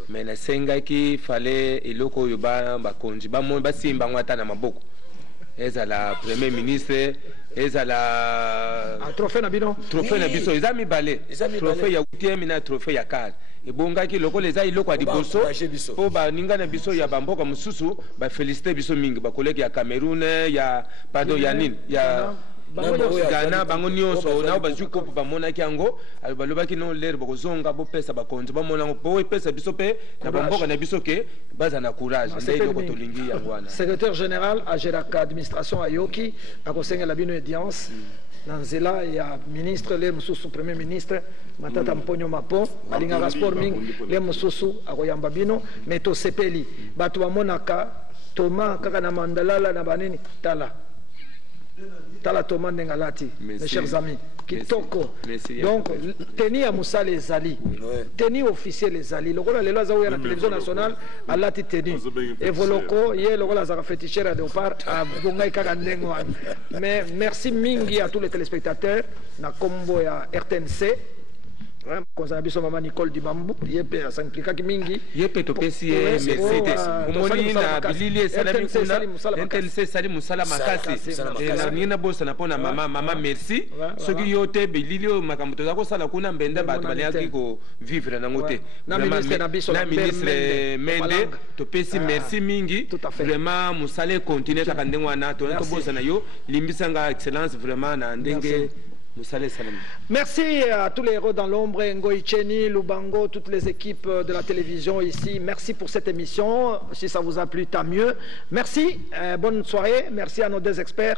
Mais na senga ki fallait iloko yoba ba konji ba mo ba simba ngwata na maboko. Eza la premier ministre, eza la trophée na bino. Trophée na biso, eza mi balé. Trophée ya utiemi na trophée ya kar. E bonga ki loko leza iloko adi boso. Po ba ninga na biso ya bamboka mususu ba féliciter biso mingi ba collègue ya Cameroun ya pardon ya nin ya Ghana bango nyonso na bazuko bamona kiango balobaki non l'air bokozonga bopesa bakonzi bamona bo pesa biso pe na bamboka na biso ke baza na courage ndeko ko tolingi yango wana. Secrétaire général à Geraka administration ayoki akosenga la bino audience Nanzela ya ministre le mususu premier ministre matata mponyo mapo alinga sport mingi le mususu akoyamba bino meto sepeli batu bamonaka Thomas kaka na mandalala na banini tala Thomas Nengalati mes chers amis kitoko donc tenir à Moussa les Ali tenir officiel les Ali le rôle lelo azaouya la télévision nationale alati tenir et voloko ye le rôle azaka féticheur de part à bongai kaka ndengo mais merci mingi à tous les téléspectateurs na combo ya RTNC Konza biso mama Nicole Dimambu yepe asanklika kimingi yepe topesi Mercedes umoni na bilili salami kuna NTNC sali musala makasi na nina bosa na pona mama merci soki yote bilili makambo zako sala kuna mbenda bato baliaki ko vivre na ngote na ministre na biso na ministre Mende topesi merci mingi vraiment musale continuer ta kandengo na to bosa na yo limbisanga excellence vraiment na ndenge. Merci à tous les héros dans l'ombre, Ngoï Cheni, Lubango, toutes les équipes de la télévision ici. Merci pour cette émission. Si ça vous a plu, tant mieux. Merci, bonne soirée. Merci à nos deux experts.